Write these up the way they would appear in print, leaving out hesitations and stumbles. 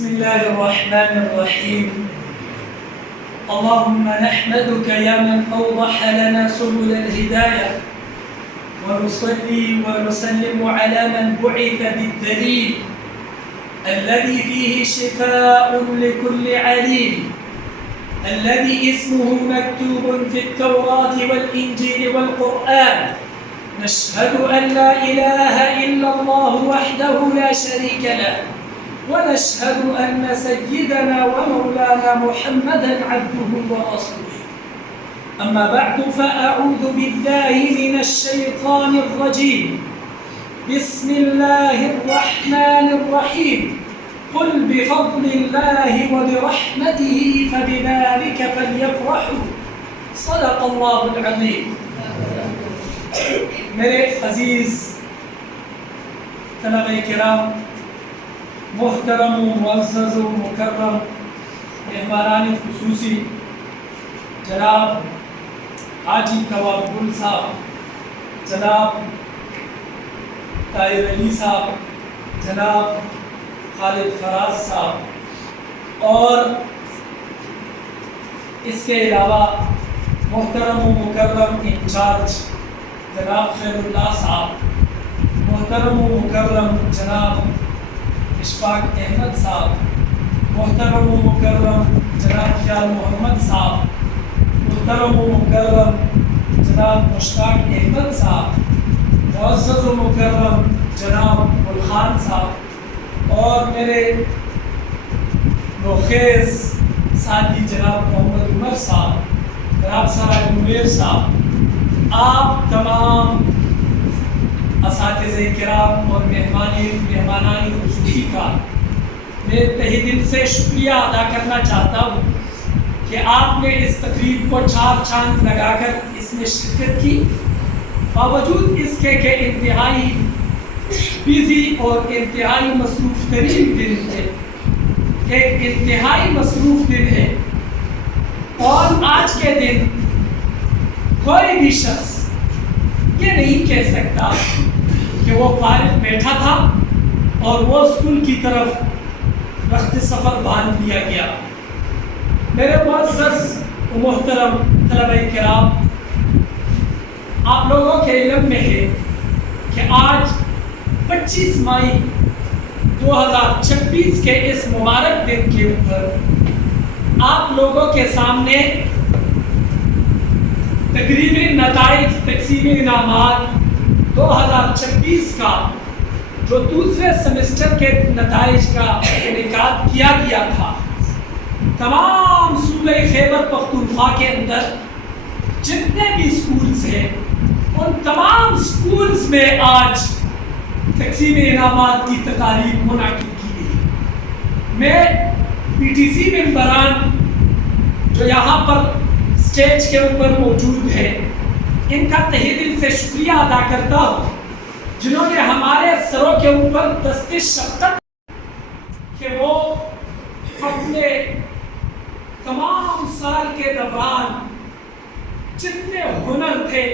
बिस्मिल्लाहिर्रहमानिर्रहीम। अल्लाहुम्मा नहमदुका या मन अवदह लना सुबुल हिदायह व नुसल्ली व नुसल्लिमु अला मन बुइथ बिद्दलील अल्लज़ी फ़ीही शिफ़ाउन लिकुल्लि अलील अल्लज़ी इस्मुहु मक्तूबुन फ़ित-तौरात वल-इंजील वल-क़ुरआन नशहदु अन ला इलाहा इल्लल्लाहु वहदहु ला शरीका लह ونشهد أن سيدنا ومولانا محمدا عبده ورسوله أما بعد فأعوذ بالله من الشيطان الرجيم بسم الله الرحمن الرحيم قل بفضل الله وبرحمته فبذلك فليفرحوا صدق الله العظيم। मेरे अजीज तलबे किराम, मोहतरम मुअज़्ज़ज़ मुकर्रम मेहमानान खुसूसी जनाब हाजी तवाकुल साहब, जनाब ताहिर अली साहब, जनाब खालिद फराज साहब और इसके अलावा मोहतरम मुकर्रम इंचार्ज जनाब खैरुल्लाह साहब, मोहतरम मुकर्रम जनाब इशफाक अहमद साहब, मोहतरम मुकर्रम जनाब ख्याल मोहम्मद साहब, मोहतरम मुकर्रम जनाब मुश्ताक अहमद साहब, मुअज़्ज़ज़ मुकर्रम जनाब गुलखान साहब और मेरे नौखेज़ साथी जनाब मोहम्मद उमर साहब, जनाब सराज मुनीर साहब, आप तमाम असातिज़े किराम और मेहमानानी खुसूसी का मैं तहे दिल से शुक्रिया अदा करना चाहता हूँ कि आपने इस तकरीब को चार चांद लगाकर इसमें शिरकत की। बावजूद इसके कि इंतहाई बिज़ी और इंतहाई मसरूफ़ तरीन दिन थे, एक इंतहाई मसरूफ़ दिन है और आज के दिन कोई भी शख्स ये नहीं कह सकता कि वो फारिग बैठा था और वो स्कूल की तरफ रख्त सफ़र बांध लिया गया। मेरे मुअज़्ज़ज़ मोहतरम तलबे किराम, आप लोगों के इल्म में है कि आज 25 मई 2026 के इस मुबारक दिन के ऊपर आप लोगों के सामने तकरीबी नताइज तक़सीम इनामात 2026 का जो दूसरे सेमेस्टर के नताइज का इनेकाद किया गया था, तमाम सूबे खैबर पख्तूनख्वा के अंदर जितने भी स्कूल्स हैं उन तमाम स्कूल्स में आज तक़सीम इनामात की तकारीब मुनाकिद की गई। मैं PTC मेंबरान जो यहाँ पर स्टेज के ऊपर मौजूद है, इनका तहे दिल से शुक्रिया अदा करता हूँ जिन्होंने हमारे सरों के ऊपर दस्ते शफ़क़त कि वो अपने तमाम साल के दौरान जितने हुनर थे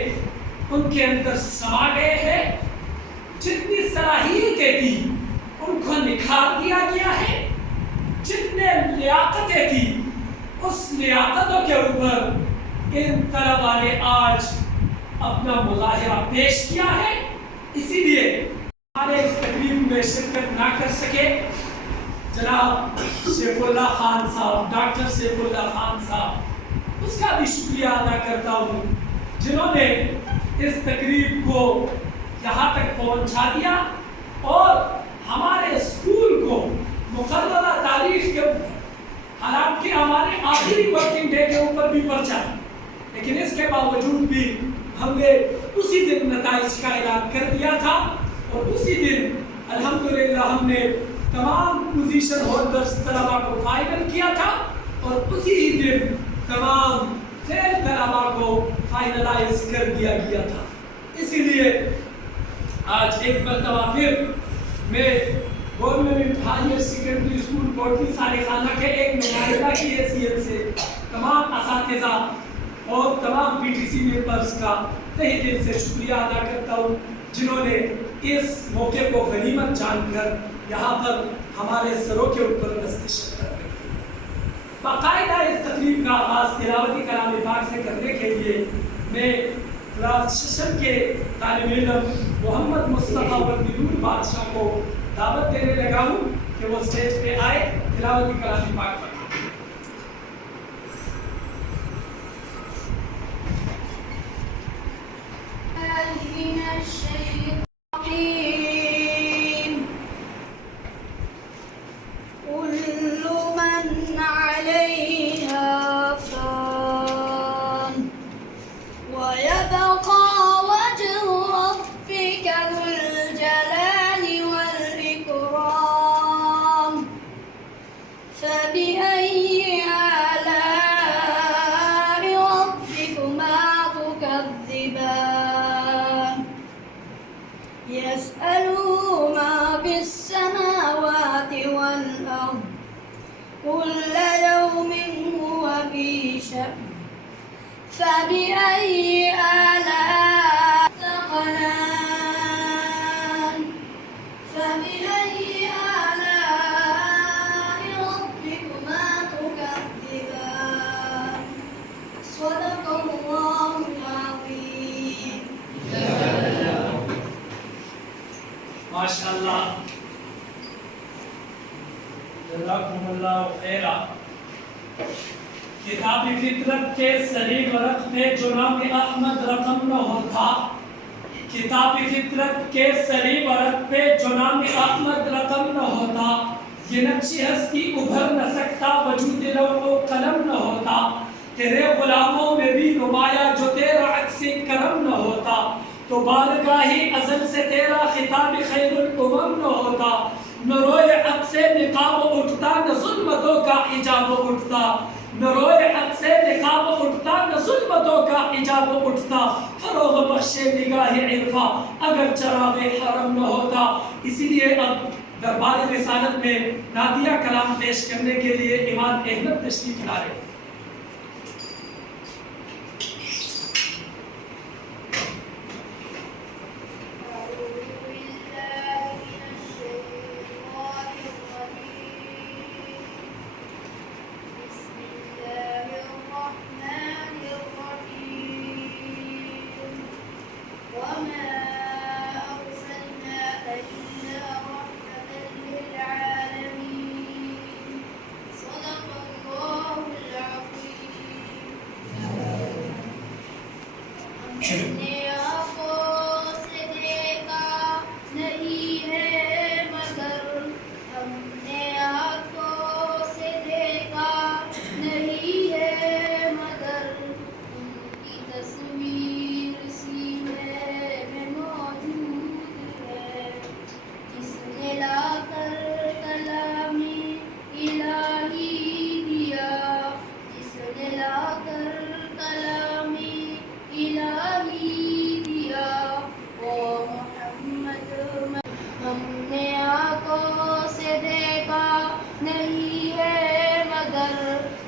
उनके अंदर समा गए हैं, जितनी सलाहियतें थी उनको निखार दिया गया है, जितने लियाकतें थी उस लियाकतों के ऊपर इन तलबा ने आज अपना मुज़ाहिरा पेश किया है। इसीलिए हमारे इस तकरीब में शिरकत ना कर सके जनाब सैफुल्लाह खान साहब, डॉक्टर सैफुल्लाह खान साहब, उसका भी शुक्रिया अदा करता हूँ जिन्होंने इस तकरीब को यहाँ तक पहुँचा दिया और हमारे स्कूल को मुक़र्ररा तारीख के ऊपर, हालांकि हमारे आखिरी वर्किंग डे के ऊपर भी पर्चा, लेकिन इसके बावजूद भी हमने उसी दिन नताइज का ऐलान कर दिया था और उसी दिन अल्हम्दुलिल्लाह हमने तमाम पोजीशन होल्डर्स तलबा को फाइनल किया था और उसी ही दिन तमाम फेल तलबा को फाइनलाइज कर दिया गया था। इसीलिए आज एक मरतबा फिर मैं government higher secondary school Kotli Salekhana के एक नुमाइंदा की हैसियत से तमाम असातिज़ा और तमाम PTC मेंबर्स का तहे दिल से शुक्रिया अदा करता हूँ जिन्होंने इस मौके को गनीमत जानकर यहाँ पर हमारे सरों के ऊपर दस्तशत कर रहे हैं। बाकायदा इस तकरीब का आगाज़ तिलावती कलाम पाक से करने के लिए मैं क्लास 6 के तालिब इल्म मोहम्मद मुस्तफ़ा वल्दीनूर बादशाह को दावत देने लगा हूँ कि वो स्टेज पे आए, तिलावती कलाम पाक पढ़ें। فبأي آلاء ربكما تكذبان صدق الله العظيم माशाअल्लाह, जज़ाकुमुल्लाह खैरा। किताब फितरत के सरी वरक पे जो नाम अहमद रकम न होता, किताब फितरत के सरी वरक पे जो नाम अहमद रकम न होता, ये नक्शी हस्ती उभर न सकता वजूद लौह कलम न होता। तेरे गुलामों में भी नुमाया जो तेरा अक्सी करम न होता, तो बारगाही अज़ल से तेरा खिताब खैरुल उमम न होता। न रोए हक से निकाब उठता, न ज़ुल्मतों का हिजाब उठता, न रोए हक से निकाब उठता, न ज़ुल्मतों का हिजाब उठता। फरोग़ बख्शे निगाह इरफा अगर चराग़े हरम न होता। इसीलिए अब दरबार रिसालत में नादिया कलाम पेश करने के लिए इमाम अहमद तशरीफ ला रहे हैं।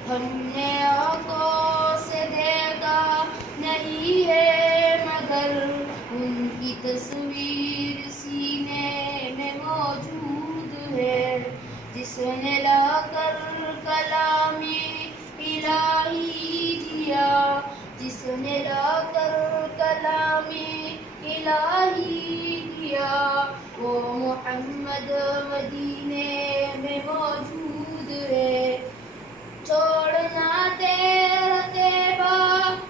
हमने आंखों से देखा नहीं है मगर उनकी तस्वीर सीने में मौजूद है। जिसने लाकर कलामी इलाही दिया, जिसने लाकर कलामी इलाही दिया, वो मोहम्मद मदीने में मौजूद है। छोड़ना तेरा तेबा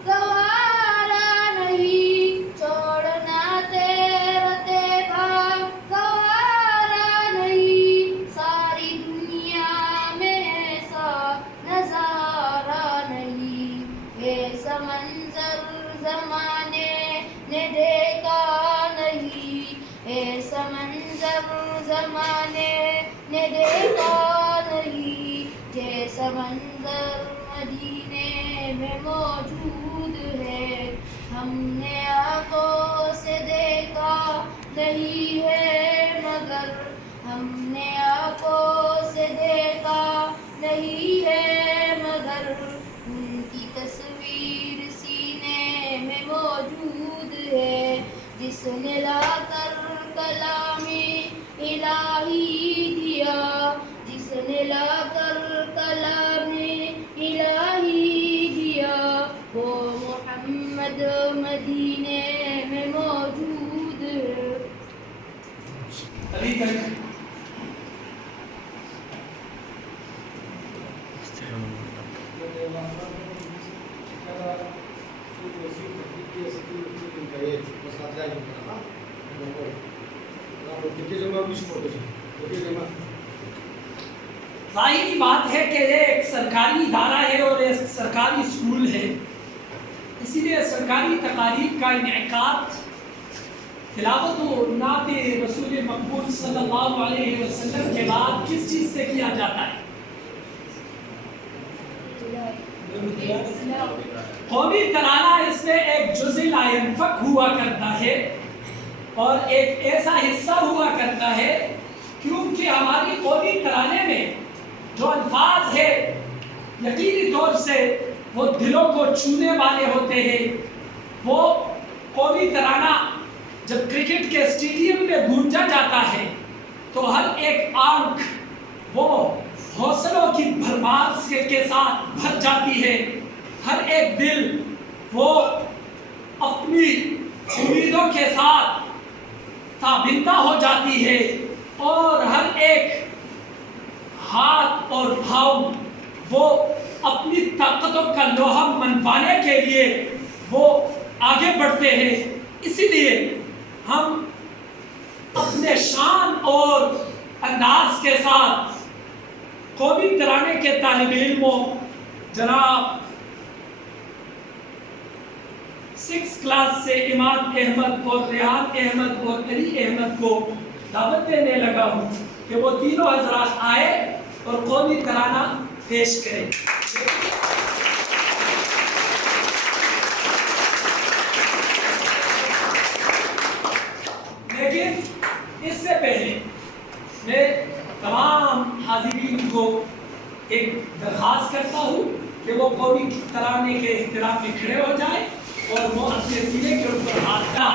गवारा नहीं, छोड़ना तेरा तेबा गवारा नहीं। सारी दुनिया में ऐसा नजारा नहीं, ऐसा मंजर जमाने ने देखा नहीं, ऐसा मंजर जमाने ने देखा नहीं। जैसा मंजर मदीने में मौजूद है, हमने आंखों से देखा नहीं है मगर, हमने आंखों से देखा नहीं है मगर। उनकी तस्वीर सीने में मौजूद है। जिसने लाकर कलामे इलाही दिया, जिसने लाकर कलामे इलाही दिया, वो मोहम्मद मदीने में मौजूद है। अभी तक जाहिर बात है कि ये एक सरकारी इदारा है और एक सरकारी स्कूल है, इसीलिए सरकारी तकारीब का इनेकाद तिलावत और नात रसूल मकबूल सल्लल्लाहु अलैहि वसल्लम के बाद किस चीज़ से किया जाता है? कौमी तराना इसमें एक जुज़े ला यनफ़क हुआ करता है और एक ऐसा हिस्सा हुआ करता है क्योंकि हमारी कौमी तराने में जो अल्फाज है यकीनी तौर से वो दिलों को छूने वाले होते हैं। वो कौमी तराना जब क्रिकेट के स्टेडियम में गूंजा जाता है तो हर एक आंख वो हौसलों की भरमार के साथ भर जाती है, हर एक दिल वो अपनी उम्मीदों के साथ ताबिंदा हो जाती है और हर एक हाथ और भाव वो अपनी ताकतों का लोहा मनवाने के लिए वो आगे बढ़ते हैं। इसीलिए हम अपने शान और अंदाज के साथ कौमी तराने के तालिब इल्मों जनाब 6 क्लास से इमाम अहमद और रेहान अहमद और अली अहमद को दावत देने लगा हूँ कि वो तीनों हजरात आए और कौमी तराना पेश करें। लेकिन इससे पहले मैं तमाम हाज़िरीन को एक दरख्वास्त करता हूँ कि वो कौमी तराने के एहतराम में खड़े हो जाए और वो अपने सीने के ऊपर हाथ का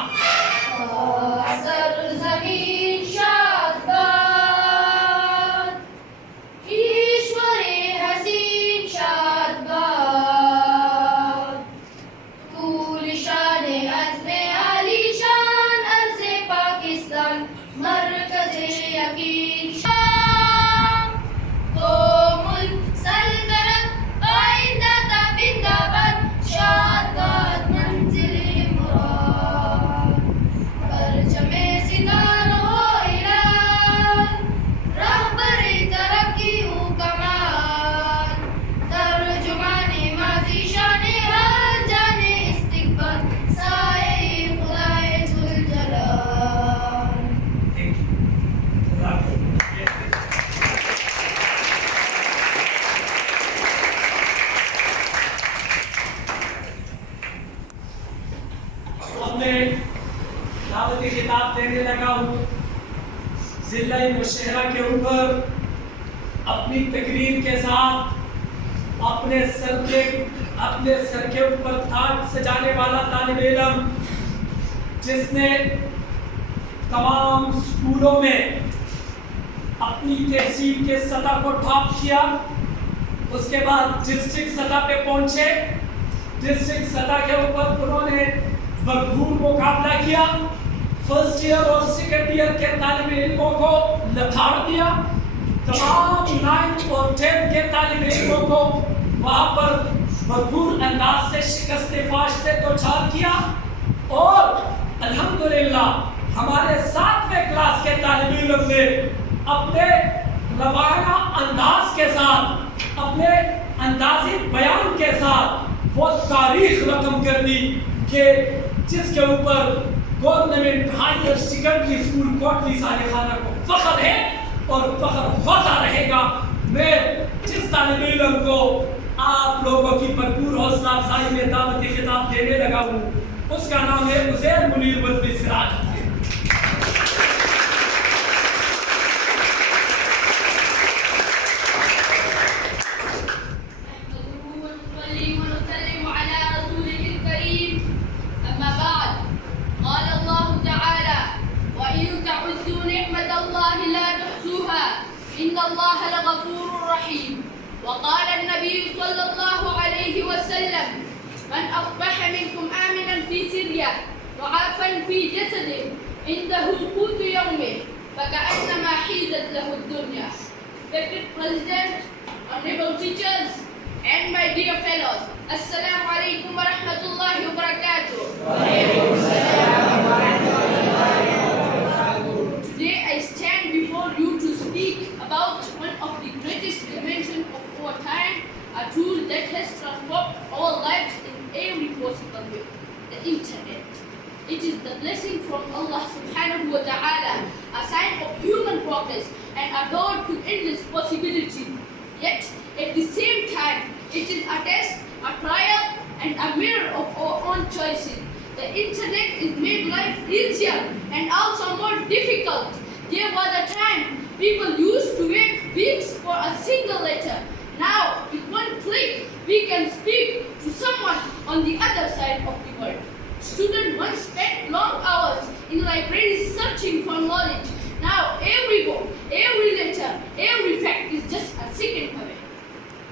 दावती किताब देने लगा हूँ जिला नौशहरा के ऊपर अपनी तकरीर के साथ अपने सर के ऊपर ताज सजाने वाला तालिब इल्म जिसने तमाम स्कूलों में अपनी तहसील के सतह को टॉप किया, उसके बाद डिस्ट्रिक्ट सतह पे पहुंचे, डिस्ट्रिक्ट सतह के ऊपर उन्होंने भरपूर मुकाबला किया, फर्स्ट ईयर और सेकेंड ईयर के तालिब इल्मों को लथाड़ दिया, तमाम 9th और 10th के तालिब इल्मों को वहाँ पर भरपूर अंदाज से शिकस्त फाश से दो-चार किया और अल्हम्दुलिल्लाह हमारे 7वें क्लास के तालिब इल्म ने अपने रवाना अंदाज के साथ, अपने अंदाजी बयान के साथ वो तारीख रकम कर दी कि जिसके ऊपर government higher secondary school Kotli Salekhana को फख्र है और फख्र होता रहेगा। मैं जिस तालिब इल्म को आप लोगों की भरपूर हौसला अफजाई में दावती खिताब देने लगा हूँ उसका नाम है उज़ैर मुनीर बद्री सिराज। قال الله تعالى: وإن تعدوا الله لغفور رحيم. وقال النبي صلى الله عليه وسلم: من أصبح منكم آمنا في سرية معافا في جسده عنده قوت يومه فكأنما حيزت له الدنيا. Respected President, honorable teachers, and my dear fellows, Assalamu alaikum wa rahmatullahi wa barakatuh. Today I stand before you to speak about one of the greatest inventions of our time, a tool that has transformed our lives in every possible way, the internet. It is the blessing from Allah subhanahu wa ta'ala, a sign of human progress and a door to endless possibilities. Yet, at the same time, it is a test, a trial, and a mirror of our own choices. The internet is made life easier and also more difficult. There was a time people used to wait weeks for a single letter. Now, with one click, we can speak to someone on the other side of the world. Students once spent long hours in libraries searching for knowledge. Now, every book, every letter, every fact is just a second away.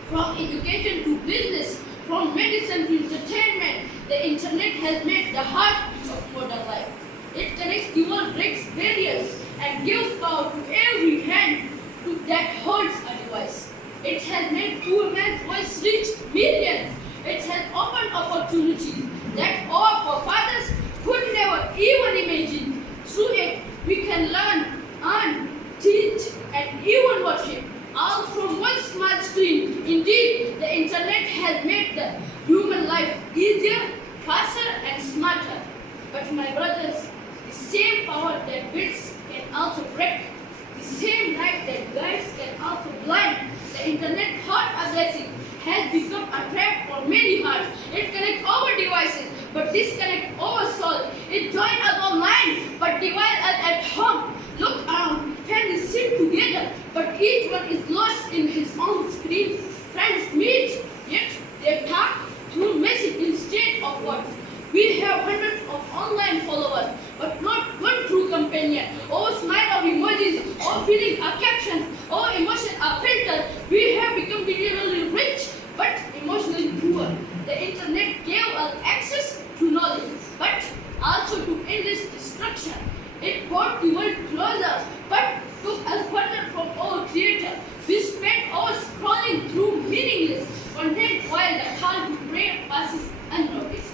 From education to business, from medicine to entertainment, the internet has made the heartbeat of modern life. It connects the world, breaks barriers, and gives power to every hand that holds a device. It has made poor man's voice reach millions. It has opened opportunities that our forefathers could never even imagine. Through it, we can learn, earn, teach, and even worship, all from one small screen. Indeed, the internet has made the human life easier, faster, and smarter. But my brothers, the same power that builds can also break. The same light that guides can also blind. The internet, thought a blessing, has become a trap for many hearts. It connects our devices, but disconnects our soul. It joins us online, but divides us at home. Look around, families sit together, but each one is lost in his own screen. Friends meet, yet they talk through message instead of words. We have hundreds of online followers, but not one true companion. Oh, smile of emojis, oh, feeling a caption, oh, emotion a filter. We have become digitally rich, but emotionally poor. The internet gave us access to knowledge, but also to endless destruction. It brought the world closer, but took us further from our creator. We spent hours scrolling through meaningless content while the call to prayer passes unnoticed.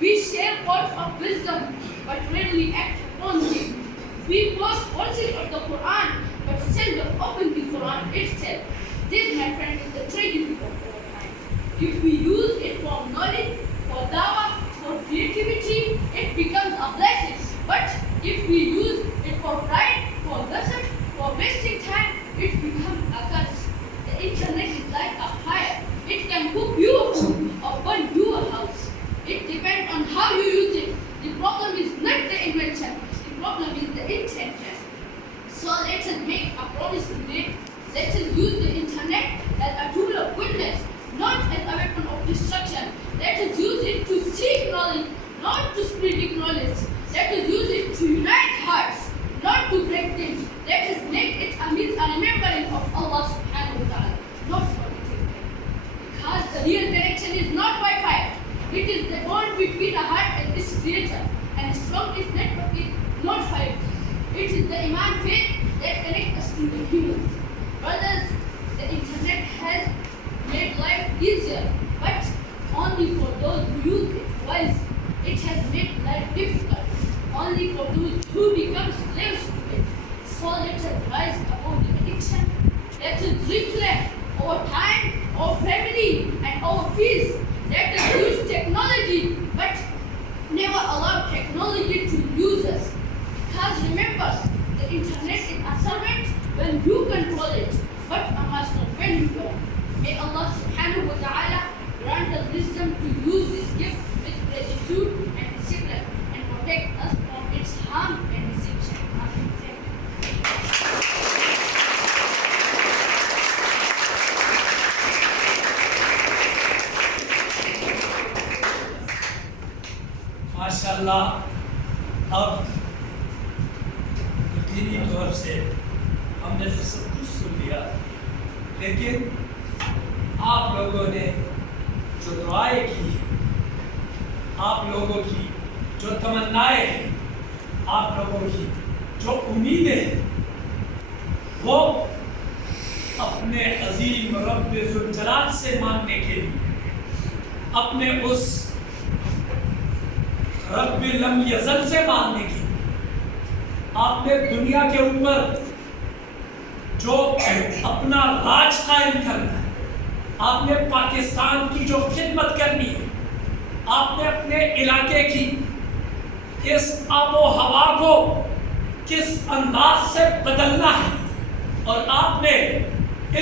We share words of wisdom, but rarely act upon them. We post verses of the Quran, but seldom open the Quran itself. This, my friend, is the tragedy of our time. If we use it for knowledge, for dawah, for creativity, it becomes a blessing. But if we use it for pride, for gossip, for wasting time, it becomes a curse. The internet is like a fire. It can cook your food or burn your house. It depends on how you use it. The problem is not the invention. The problem is the intention. So let us make a promise today. Let us use the internet as a tool of goodness, not as a weapon of destruction. Let us use it to seek knowledge, not to spread knowledge. Let us use it to unite hearts, not to break them. Let us make it a means a remembering of Allah subhanahu wa ta'ala, not forgetting Him. Because the real connection is not Wi-Fi. It is the bond between a heart and its creator. And the strongest network is not 5G. It is the Iman faith that connects us to the humans. Brothers, the internet has made life easier, but only for those who use it wisely. It has made life difficult, only for those who become slaves to it. So let us rise above the addiction. Let us reclaim our time, our family, and our peace. Let us use technology, but never allow technology to use us. Because remember, the internet is a servant when you control it, but a master when you don't. May Allah subhanahu wa ta'ala grant us wisdom to use this gift with gratitude and discipline and protect us from its harm and deception. Amen. Thank you. माशाल्लाह अब यकीनी तौर से हमने तो सब कुछ सुन लिया। लेकिन आप लोगों ने जो दुआएं की, आप लोगों की जो तमन्नाएं हैं, आप लोगों की जो उम्मीदें हैं, वो अपने अजीम रब्बुल जलाल से मांगने के लिए, अपने उस रब्बिल लम यज़ल से मांगने के लिए, आपने दुनिया के ऊपर जो अपना राज कायम करना है, आपने पाकिस्तान की जो खिदमत करनी है, आपने अपने इलाके की इस आबो हवा को किस अंदाज से बदलना है, और आपने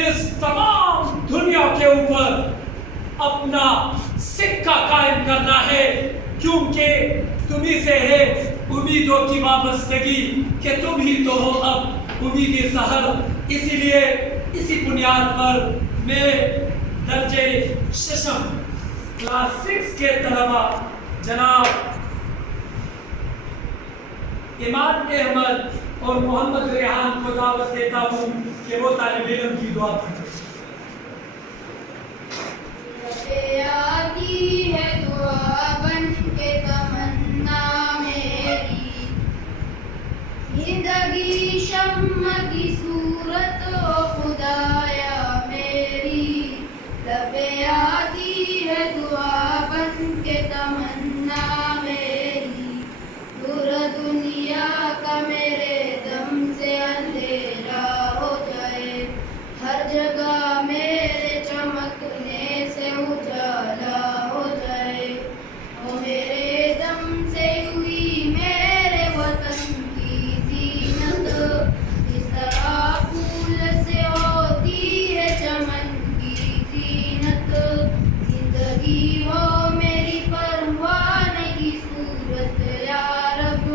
इस तमाम दुनिया के ऊपर अपना सिक्का कायम करना है, क्योंकि तुम्ही से है उम्मीदों की वाबस्तगी, कि तुम ही तो हो अब उम्मीद सहर। इसीलिए इसी बुनियाद पर मैं दर्जे शशम क्लास 6 के तलबा जनाब इमाद अहमद और मोहम्मद रेहान को दावत देता हूँ कि वो तालिब इल्म की दुआ पढ़ें। आती है दुआ बन के तमन्ना मेरी, जिंदगी शम्मा की सूरत हो खुदाया मेरी, लबे आती है दुआ बन के तमन्ना मेरी, दूर दुनिया का मेरे दम से अंधेरा हो जाए, हर जगह मेरे चमकने से उजाला हो जाए, ओ मेरे दम से हुई मेरे वतन की जीनत, जिस तरह फूल से होती है चमन की जीनत, जिंदगी हो मेरी परवाने की सूरत या रब,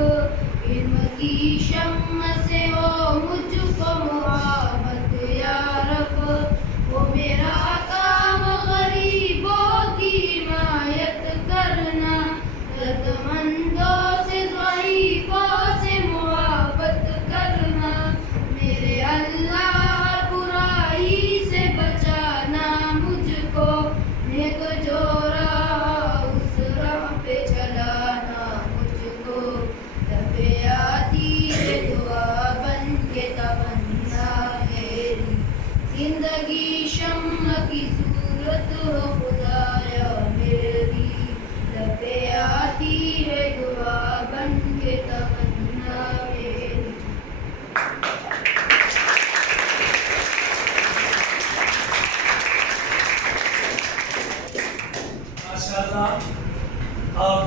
इल्म की शम्म से हो मुझको मुहब्बत या रब, वो मेरा काम गरीबों की हिमायत करना, दर्दमंदों से ज़ईफ़ों से मुहब्बत करना, मेरे अल्लाह बुराई से बचाना मुझको, नेक जो राह उस राह पे चलाना मुझको, लबे आती है दुआ बन के तमन्ना मेरी, जिंदगी शम्म की सूरत हो खुदाया मेरी, लबे आती है दुआ बन के तमन्ना मेरी। माशाअल्लाह, अब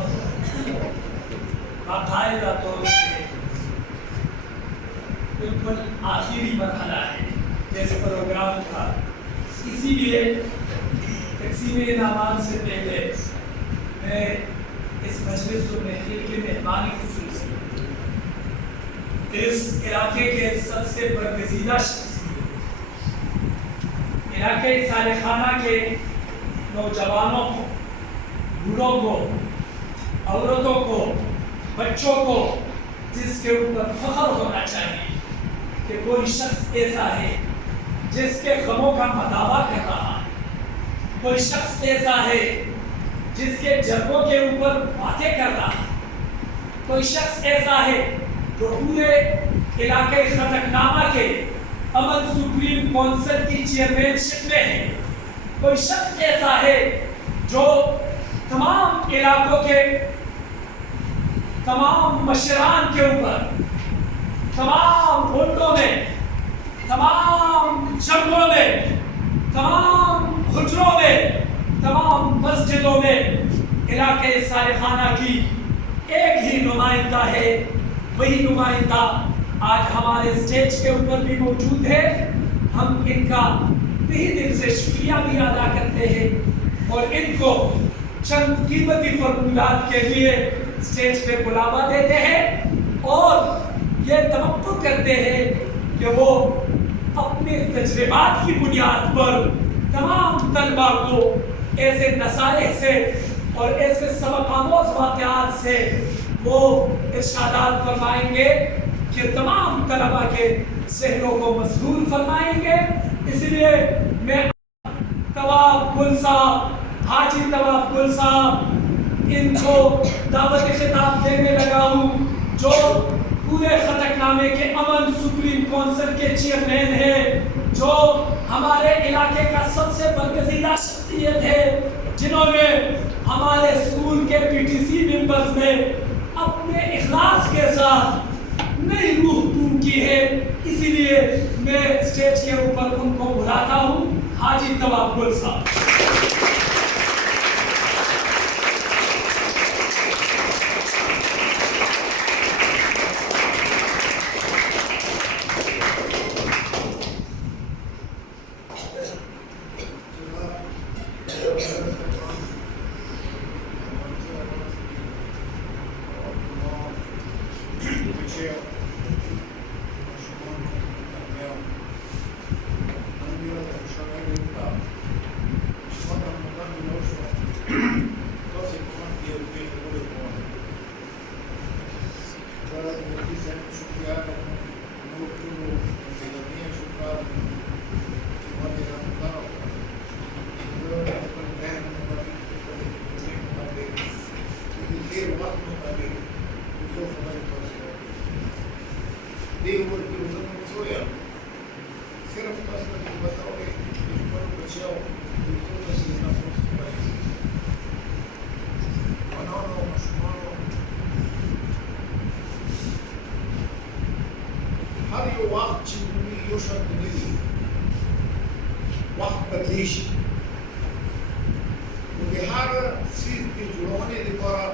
बाकायदा तौर से बिल्कुल आखिरी मरहला है इस प्रोग्राम का, इसीलिए तक़सीम इनामात से पहले मैं इस मजलिस और महफिल के मेहमानी खुसूसी इस इलाके के सबसे बरगज़ीदा शख्सियत, इलाके सालेखाना के नौजवानों को, बूढ़ों को, औरतों को, बच्चों को, जिसके ऊपर फख्र होना चाहिए कि कोई शख्स ऐसा है जिसके गमों का मदावा कर रहा है, कोई शख्स ऐसा है जिसके जज्बों के ऊपर बातें कर रहा है, कोई शख्स ऐसा है जो पूरे इलाके खटकनामा के अमन सुप्रीम काउंसिल की चेयरमैनशिप में है, कोई शख्स ऐसा है जो तमाम इलाकों के तमाम मशरान के ऊपर, तमाम मुल्कों में, तमाम जंगों में, तमाम हुजरों में, तमाम मस्जिदों में इलाके सालेखाना की एक ही नुमाइंदा है। वही नुमाइंदा आज हमारे स्टेज के ऊपर भी मौजूद है। हम इनका तहे दिल से शुक्रिया भी अदा करते हैं और इनको चंद कीमती फॉर्मूलात के लिए स्टेज पे बुलावा देते हैं और ये तवक्को करते हैं कि वो अपने तजर्बात की बुनियाद पर तमाम तलबा को ऐसे नसाइह से और ऐसे सबक आमोज़ वाक़यात से वो इरशादात फरमाएंगे कि तमाम तलबा के ज़हनों को मसरूर फरमाएंगे। इसलिए इसलिए मैं तवाब गुल साहब, हाजी तवाब गुल साहब, इनको दावत खिताब देने लगा हूँ, जो पूरे खतकनामे के अमन सुप्रीम काउंसिल के चेयरमैन है, जो हमारे इलाके का सबसे बरगजीदा शख्सियत है, जिन्होंने हमारे स्कूल के पीटीसी मेंबर्स में अपने इखलास के साथ नई रूह पूरी की है। इसीलिए मैं स्टेज के ऊपर उनको बुलाता हूँ, हाजी तवाब गुल साहब। وقت يوشك بنيجي وقت بدليش وبهذا سيد بجروني لبرا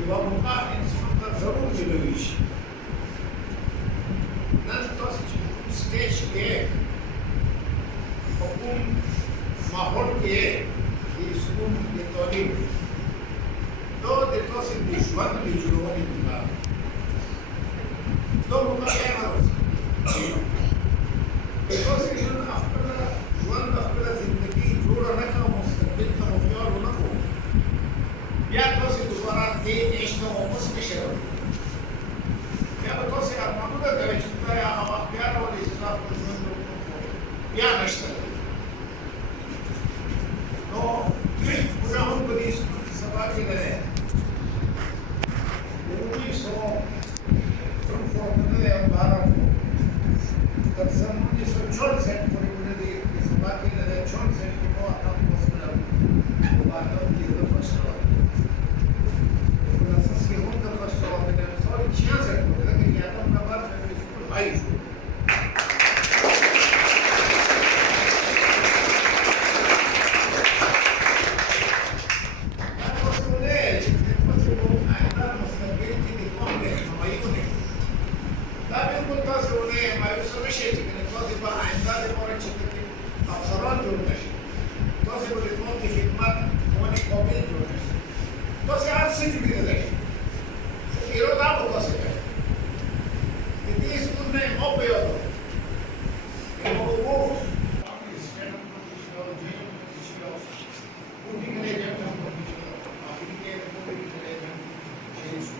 يبقى مقام إنسان ضروري جلويش ننتصر ستيج كيه حكوم ماحول كيه يسكون للتعليم دو دتصل بجوان بجروني لبرا دو مقام Because even after one after जिंदगी जोड़ रखा मुस्तकिल का मुख्यार होना को या तो से दोबारा दे देश का वापस के शहर या तो से आत्मा का करे चिंता या हवा प्यार और इस्लाम को जीवन लोगों को या नष्ट तो पूरा हम बड़ी सभा के रहे वो भी सो तुम फोर्टने या बारह kad sam ovdje svoj čolcem koji uredi i sam bakile da je čolcem i moja tamo postavljam ovakav je završava. Da sam svi onda završava, da ne stvari činjacak, da ga ja tam na bar ne bi skoro hajžu. Tako se mu neće, ne potrebu najedno stabiliti ni kombe, ma i unik. Da bi on to se u neje, ma ju sam više će ne tozi pa ajndade mora će biti apsaron jurneši. To se bude konti hikmat, oni kobil jurneši. To se ad sidi bide deši. I rodamo to se deši. I ti ispune opet odo. I mogu mogu. Oni smenom potičilo, dženom potičilo. Uvijek neđem potičilo. A uvijek je uvijek neđem ženicu.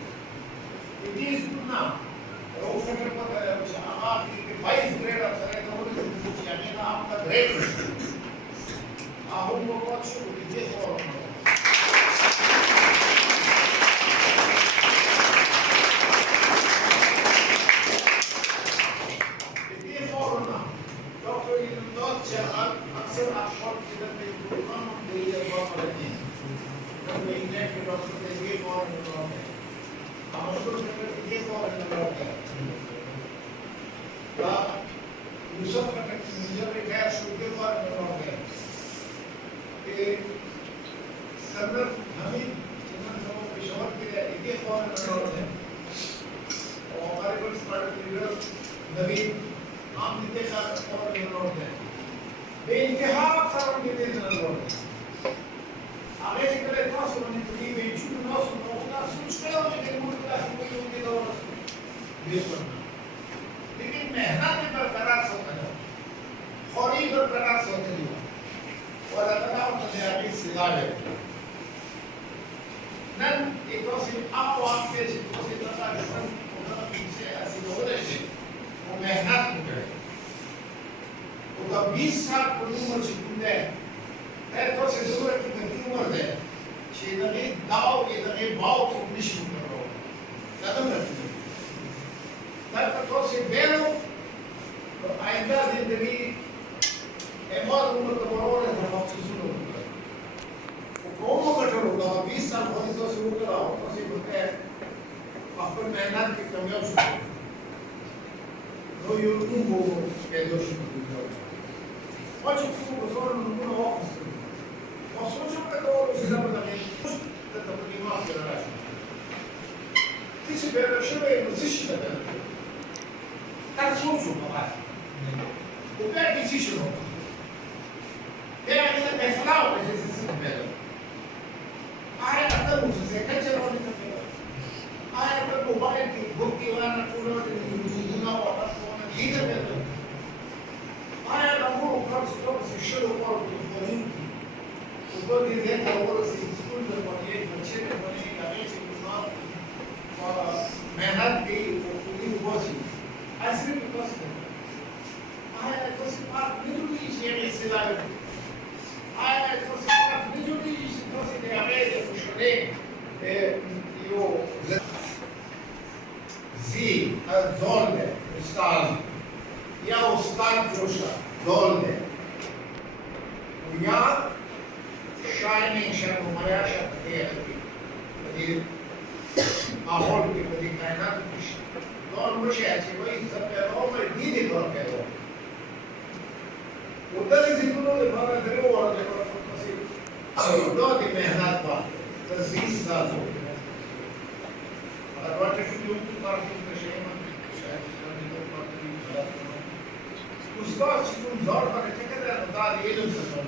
I ti ispuna. Roufeker बताया मुझे आपकी 22 grade अफसर है तो मुझे कुछ यानी ना आपका ग्रेड आप उनको बहुत शुरू कीजिए और ये फॉर्म डॉक्टर इनोट जहां अक्सर आप शॉर्ट किधर पे प्रोग्राम दे दिया बहुत बड़े तो इंडिया के डॉक्टर ने ये फॉर्म निकाला हम उसको ये फॉर्म निकाला Yusuf Mizar ने क्या शुरू के बारे में बात है कि सरदार हमीद चंदन साहब पेशवर के लिए एक फॉर्म बनाना है और हमारे को स्टार्ट लीडर नवीन आम नित्य का फॉर्म बनाना है बेइंतहा फॉर्म के लिए बनाना है आगे से करे तो सुनने के लिए बेचू ना सुनो ना सोच के और के मूड का कोई उनके दौर बेस करना लेकिन मेहनत बरकरार होता है खौरी बरकरार होते हैं और अल्लाह ताला आगे सिला है नन एक तो सिर्फ आप आपके जो से तरह जसन उनका पीछे ऐसी हो रही है वो मेहनत करे وده 20 ساعة كل عمر شكون ده ده توصل زورة كده في عمر ده شيء ده غير داو ده غير باو مش مكرر ده نمرة 2 ده توصل بينه عندها زندگی اماد عمر تبرور है मखसूस होगा وقوم कठोर होगा 20 साल होने तो शुरू करा हो तो सिर्फ है अपन मेहनत की कमियां शुरू no yo nunca que do शुरू किया pode tudo só não no óculos nós somos um pedro precisamos da gente tenta continuar a melhorar se tiver chega não existe nada tá sujo papai o pé que existe não يعني الإخلاق جزء منه. آية أتمنى سكتة ولا كذا. آية الموبايل في بوكي وأنا كلنا نجومنا وأطفالنا هيدا منه. آية الأمور كارس كارس الشلو كارس الفريق. وكل ذات أول سيسكول بالبنية بتشيل البنية كمية النظام ومهنات دي وفلوس واسي. أسرع بكسر. آية كسر نجومي شيء سلالة. Ah, então você fala, vídeo disso, então você tem a média, funcionei, Sie, sollte, Ustaz, ja, Ustaz, Joscha, sollte. Und ja, Shining, Shadow, Maya, Ahol, que pode cair Don Rochette, vai saber, homem, dide para o وده يزيدونه لبارة دريو ولا لبارة فقصير ده دي مهنات بقى تزيز ذاته على الوقت في اليوم تعرف انت شيء ما شايف أستاذ يكون زار بقى كده ده يلم سفر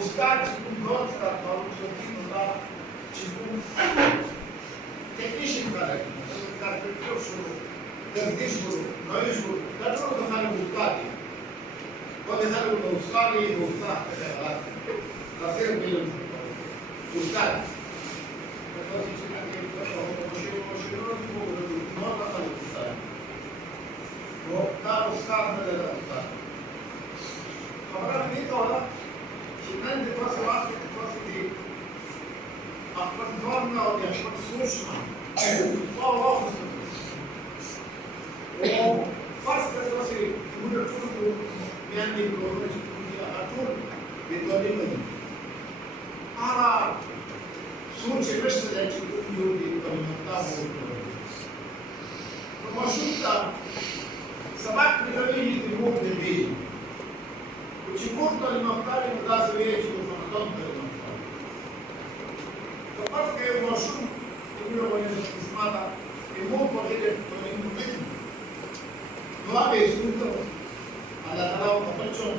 أستاذ يكون زار سفر معروف سوتين ولا يكون تكنيشن بقى ده بيكتب شو ده بيشبه ما يشبه ده كله دخل بوقاتي ودخلوا الأوصالي وفتح تصير بالأستاذ وقال أستاذ من الأستاذ خبرت ليك ولا شنان دي فاصل واحد فاصل دي أخبر نورنا ويشبك سوشنا الله وفاصل فاصل يقول الفرق يعني البروجرام اللي أقول بالطريقة دي أنا سوتش بس ده تقول يودي بالمنطقة وما شفت سبعة بتلاقيه يدور بالبيت وتشوف المنطقة المدرسة ويجي وفرضان بالمنطقة فقط كده ما شفت يقولوا وين اسمها الموت وغير الموت ما بيسوته على تراو كبرشون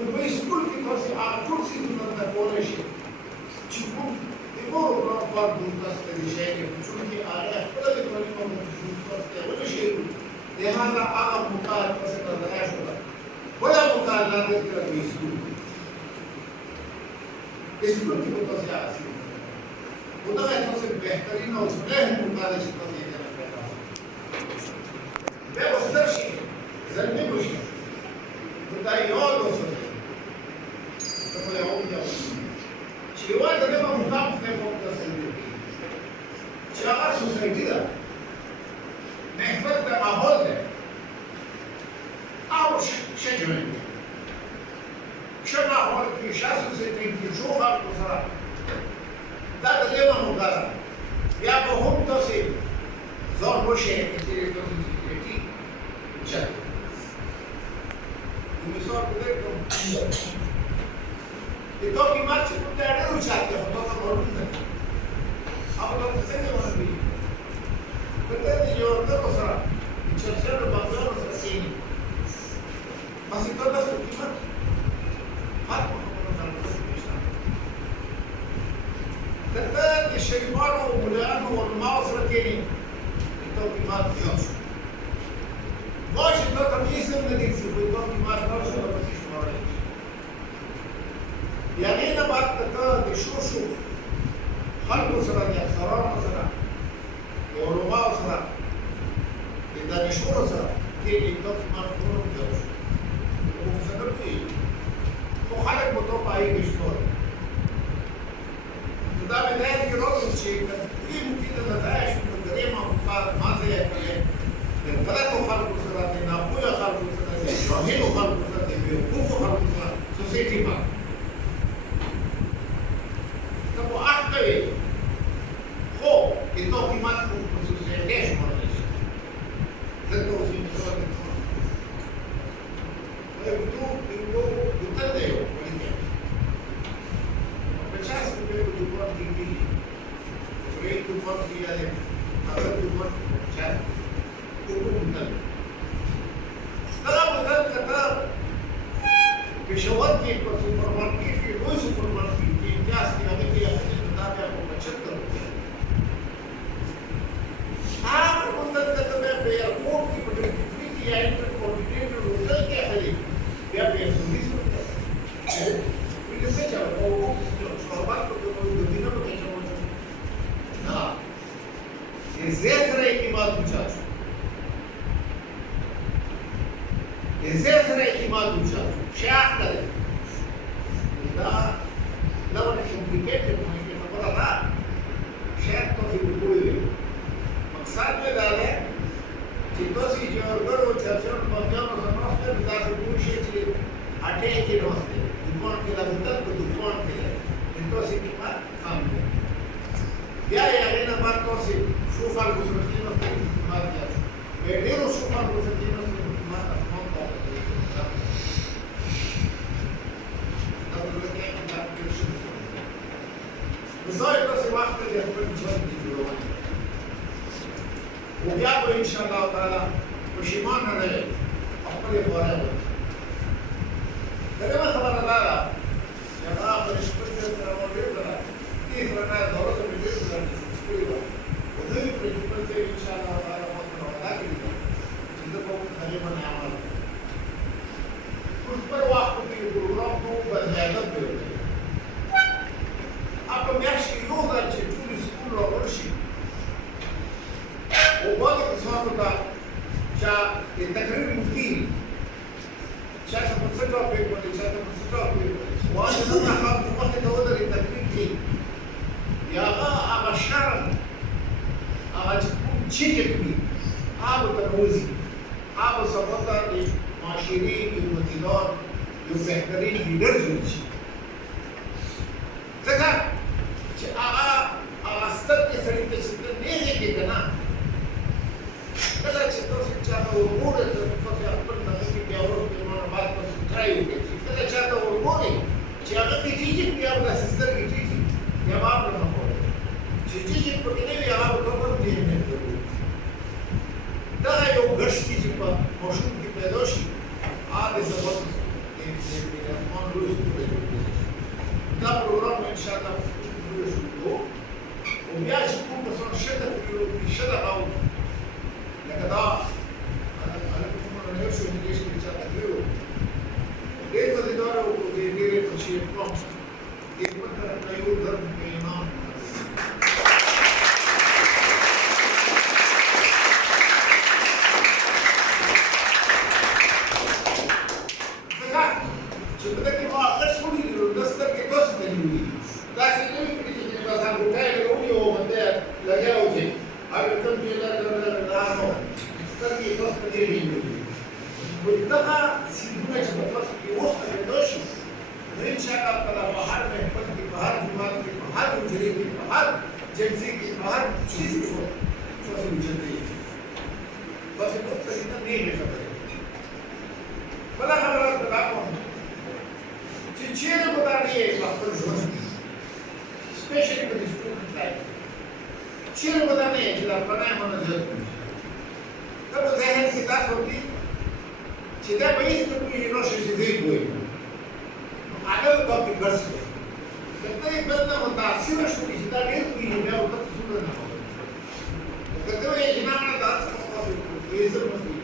وبيس كل كرسي على كرسي من الدكوريش تشوفون يمر رافض مستقبل شيء تشوفون كي على كل الكلام موجود ولا شيء لهذا أعظم مقال مثل الرئاسة ولا مقال لا تذكر بيسكول بيسكول كي بتصير عسير وده يتصل بيحترين وسلاهم مقال شيء تصير ده وصدر شيء زلمه مش ده يقعد وصل ده يقعد يا شيء واحد ده ما مطعم في موقع سلبي شغال سوسايتي ده محفظ ده ماحول ده او شجره شو ماحول في شاسو سيتي شو خاطر بصراحه ده ما مقدر يا بهم تصير زور بوشي Certo. Começou a poder então que mais não tem nem o chat, eu não tô falando. A outra coisa é uma vida. Porque eu não tô falando. Eu sei o bagulho assim. Mas então das coisas, faz como não tá então chegou o mulher no mal fraquinho. Então que mais Deus. Hoje não também se me diz foi tão que mais nós não precisamos. E ainda basta de xuxu. خلقه سنة يخسران سنة يورما سنة إذا نشور سنة كي يدوك ما تكون aí da história. Da ideia de rodoviária, que muita da veste, do grema, mas é cada que eu falo com você da tenda, apoio a falo com você da tenda, eu rio falo com você da tenda, eu falo com você da sociedade. Então, acho que vou e tô queimando com você 10 horas. Tanto assim, eu entendeu, por exemplo. Pensasse que eu do ponto de vista, eu do ponto de vista, mas do ponto de vista, eu não entendo. Cada mudando cada पेशेवर के supermarket के कोई supermarket के इतिहास की अभी की अपनी किताब है आपको 75 रुपये आप उधर तक में एयरपोर्ट की फ्री की एंट्री कॉर्डिनेटर होटल के खरीद या पे 20 रुपये फिर से चलो वो शुरुआत को तो दिन में कैसे हो ना ये ज़्यादा की बात पूछा ازاي اعتماد وشاف شاعر ده لو انا كومبليكيتد مش بتبقى لا شاعر في الكل مقصد ده له تيتوسي جورجر وتشافون مونيان وزنوفر ده كل شيء اٹے کے واسطے دکان کے لگتا تو دکان کے تیتوسي كما خامل يا انا ما توسي شوف المسلمين ما جاش بيديروا شوف المسلمين ما بالظاهر بس واحد اللي يكون جنب الجوال وبيعمل ان شاء الله تعالى وشيمان هذا اقبل يفعله تقريبا خبر الله يا جماعه بنشكرك على موضوعنا كيف لنا دورة المدينة تقريبا وده بالنسبه ان شاء الله تعالى مصر ولكن عندكم تقريبا عمل كل واحد في البروجرام هو بهذا Ako mjaši ljuda će čuli skulo vrši. Ободи посмотрата, че е такрим фил. Че се подсъчва пеквали, че се подсъчва пеквали. Ободи да нахап, ободи да удари такрим фил. Ага шаран, ага чичек ми, або тарузи, або сабота и машири, и мотидор, и бехтарин, и държучи. Така, че стъпки средите си не е гена. Kada će to se čata urmure, to se apърна neki бяло, има на малко с крайове. Kada čata urмури, че ако ти джиджик бял да се стърги джиджик, няма абра на хора. Че джиджик пък не ви абра добър ден не дърви. Да е огършки, че па мошунки предоши, да се бъдат он руски предоши. Да програма иншата руски до, обяжи кука сон шета аут. Kada ana kuma na yau shi ne shi ta tafiyo dai ba da dora ko da dire ko shi ko e mata na yau da mai na saka ce da ke ma ka suri da sta ke ko su da ni da shi ne ki ne ba san ko kai da uyo wanda la yau je agar kan bila da no ترجي توصل إليه والدقة سيدنا جبتوس في وسط الدوشي غير شاكا بلا بحر من فتح بحر جمال في بحر وجري في بحر جنسي في بحر شيء توصل الجنة توصل توصل إنه نيم خبر فلا خبرات بلاكم تشيل بداريه بحر جوز سبيشال بديسكوت تايم تشيل بداريه جل بناء من الجنة Tamo zahir kita seperti kita bayi seperti Indonesia sendiri boleh. Ada topik bersih. Kita ini benar mutasi seperti kita ini punya utak sudah nama. Kita ini jenama dah semua itu itu mesti.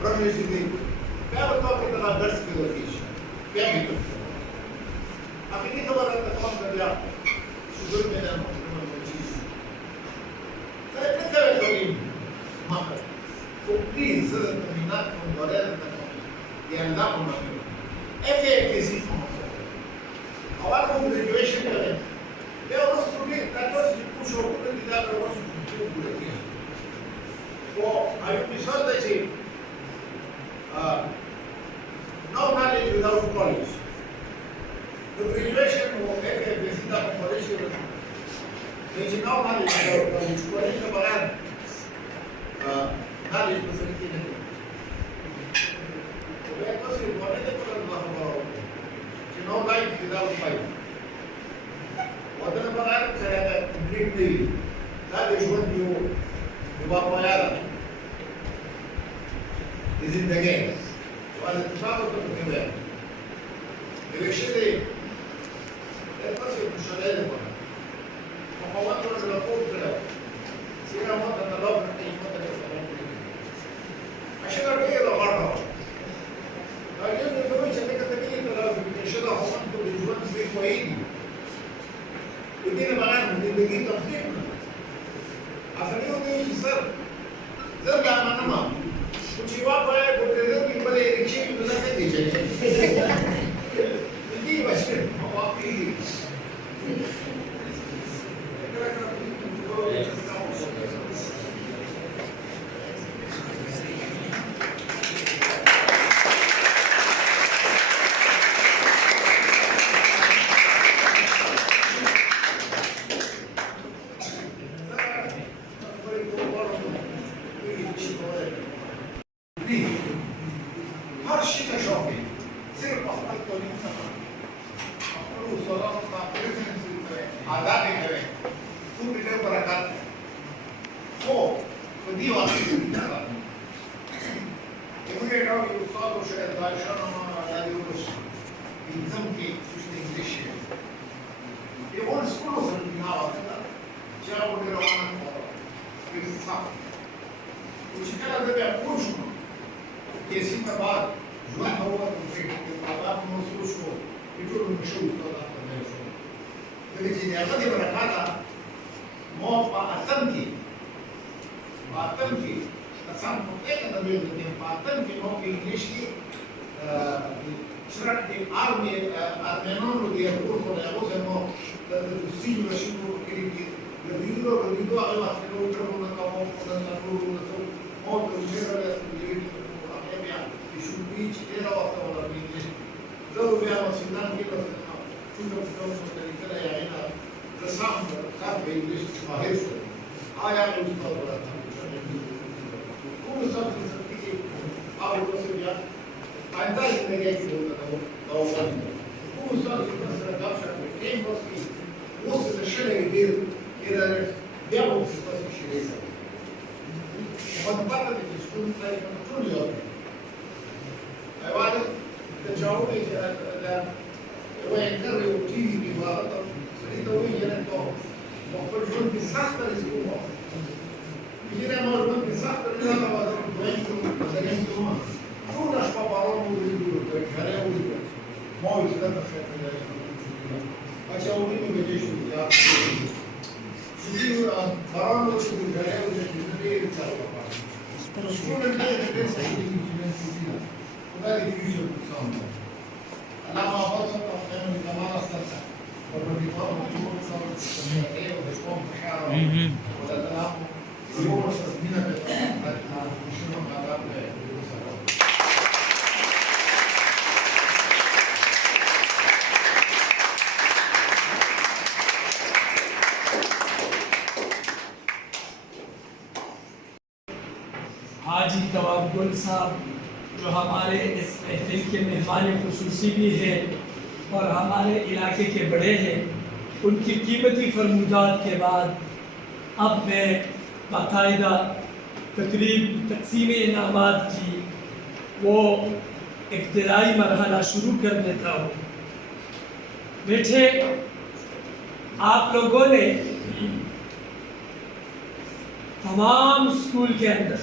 Ramai sendiri. Kalau topik kita bersih kita fish. Kayak gitu. Tapi ini kalau kita kawan kerja sudah benar mesti. Saya percaya ini. Maka please terminar com Lorena e andar com a minha. É feio que existe uma coisa. ahora con graduation kami. Kaya oras tuloy, tapos puso ko na nila pero oras tuloy. So, ayun misal na siya, no knowledge without college. The graduation of FFBC na college yun. There's no knowledge without college. College na bagan, knowledge na sa kitin. Kaya kasi, wala na pala nakabaraw. No life without fight. Wala na pangarap sa complete that is when you papayara is in the game. Wala na trabaho ito kaya. Election day. Ito si Mushalele mo. Makawan ko na sila po sila. Sila mo na nalog na kayo mo na sa mga. Kasi na kayo na marka. Ayun na gawin siya nagkatabi ito na siya na human ko di juan sa iko ini. Hindi na makan, hindi naging konflik na. Asal yung ngayon, sir. Sir, tama naman. Kung siwa pa eh, kung tinanong yung pala eleksyon, yung nasa hindi siya. Hindi ba siya? Mawapili. हर शिक्षा शौक है सिर्फ अपना तो नहीं समझ अपने सोलह का प्रेसिडेंसी करें आज़ादी करें तू बिना बरकत तो कभी वाली नहीं था इन्हें ना ये उस्ताद और शायद दाशा नामा आज़ादी और इंसान की कुछ इंग्लिश है ये वो स्कूलों से बिना आता था क्या वो निरवाना था फिर साफ कुछ क्या लगता है पुरुष que assim na base, João Raul, que falava no nosso show, e todo mundo show toda também show. Ele dizia, ela de barakata, mofa atanki, asam puteka da mesmo tempo, atanki no English que será que arme armenano de curso de voz no do siglo chico que devido a ela que não trouxe na cama na rua na outro gera Beach era waktu orang Inggris. Lalu dia masih nanti kita sudah dari kita yang ini bersama kan Inggris mahir. Ayah itu tahu orang. Kau satu seperti awal maksudnya. Anda ini negeri itu tahu kan. Kau satu seperti apa sih? Pasti. Mesti tershare dia. Dia mau sesuatu share. Quando passa de discurso, sai com tudo. بعد تجاوز وينكر وتيجي ببارة سريتوية لنتو وقل جون بسخطة لسكوها بجينا ما جون بسخطة لنا بارة وينكر وزينكر ما كل أشبه بارون وليدور ويكره وليدور ما هو يزداد خير من ذلك أشاورين بجيشو يا سيدي بارون وليدور ويكره وليدور شكون اللي يدرس very future sound. Lama basta tafhem kama astata. والربيطات بتوصل الشمالية وبتقوم بحارة ولا تنام يوم التسمينة بتشوفهم على हाजी तवाबुल साहब जो हमारे इस महफिल के मेहमान खुसूसी भी हैं और हमारे इलाके के बड़े हैं, उनकी कीमती फरमूदात के बाद अब मैं बाकायदा तकरीब तकसीम इनामात की वो इब्तदाई मरहला शुरू कर देता हूँ। बेटे, आप लोगों ने तमाम स्कूल के अंदर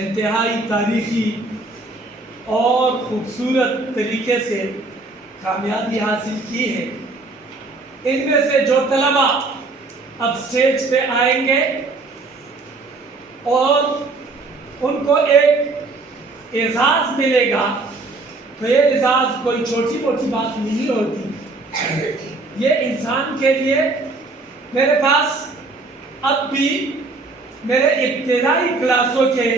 इंतहाई तारीखी और ख़ूबसूरत तरीके से कामयाबी हासिल की है। इनमें से जो तलबा अब स्टेज पे आएंगे और उनको एक एजाज़ मिलेगा तो ये एजाज कोई छोटी मोटी बात नहीं होती। ये इंसान के लिए, मेरे पास अब भी मेरे इब्तिदाई क्लासों के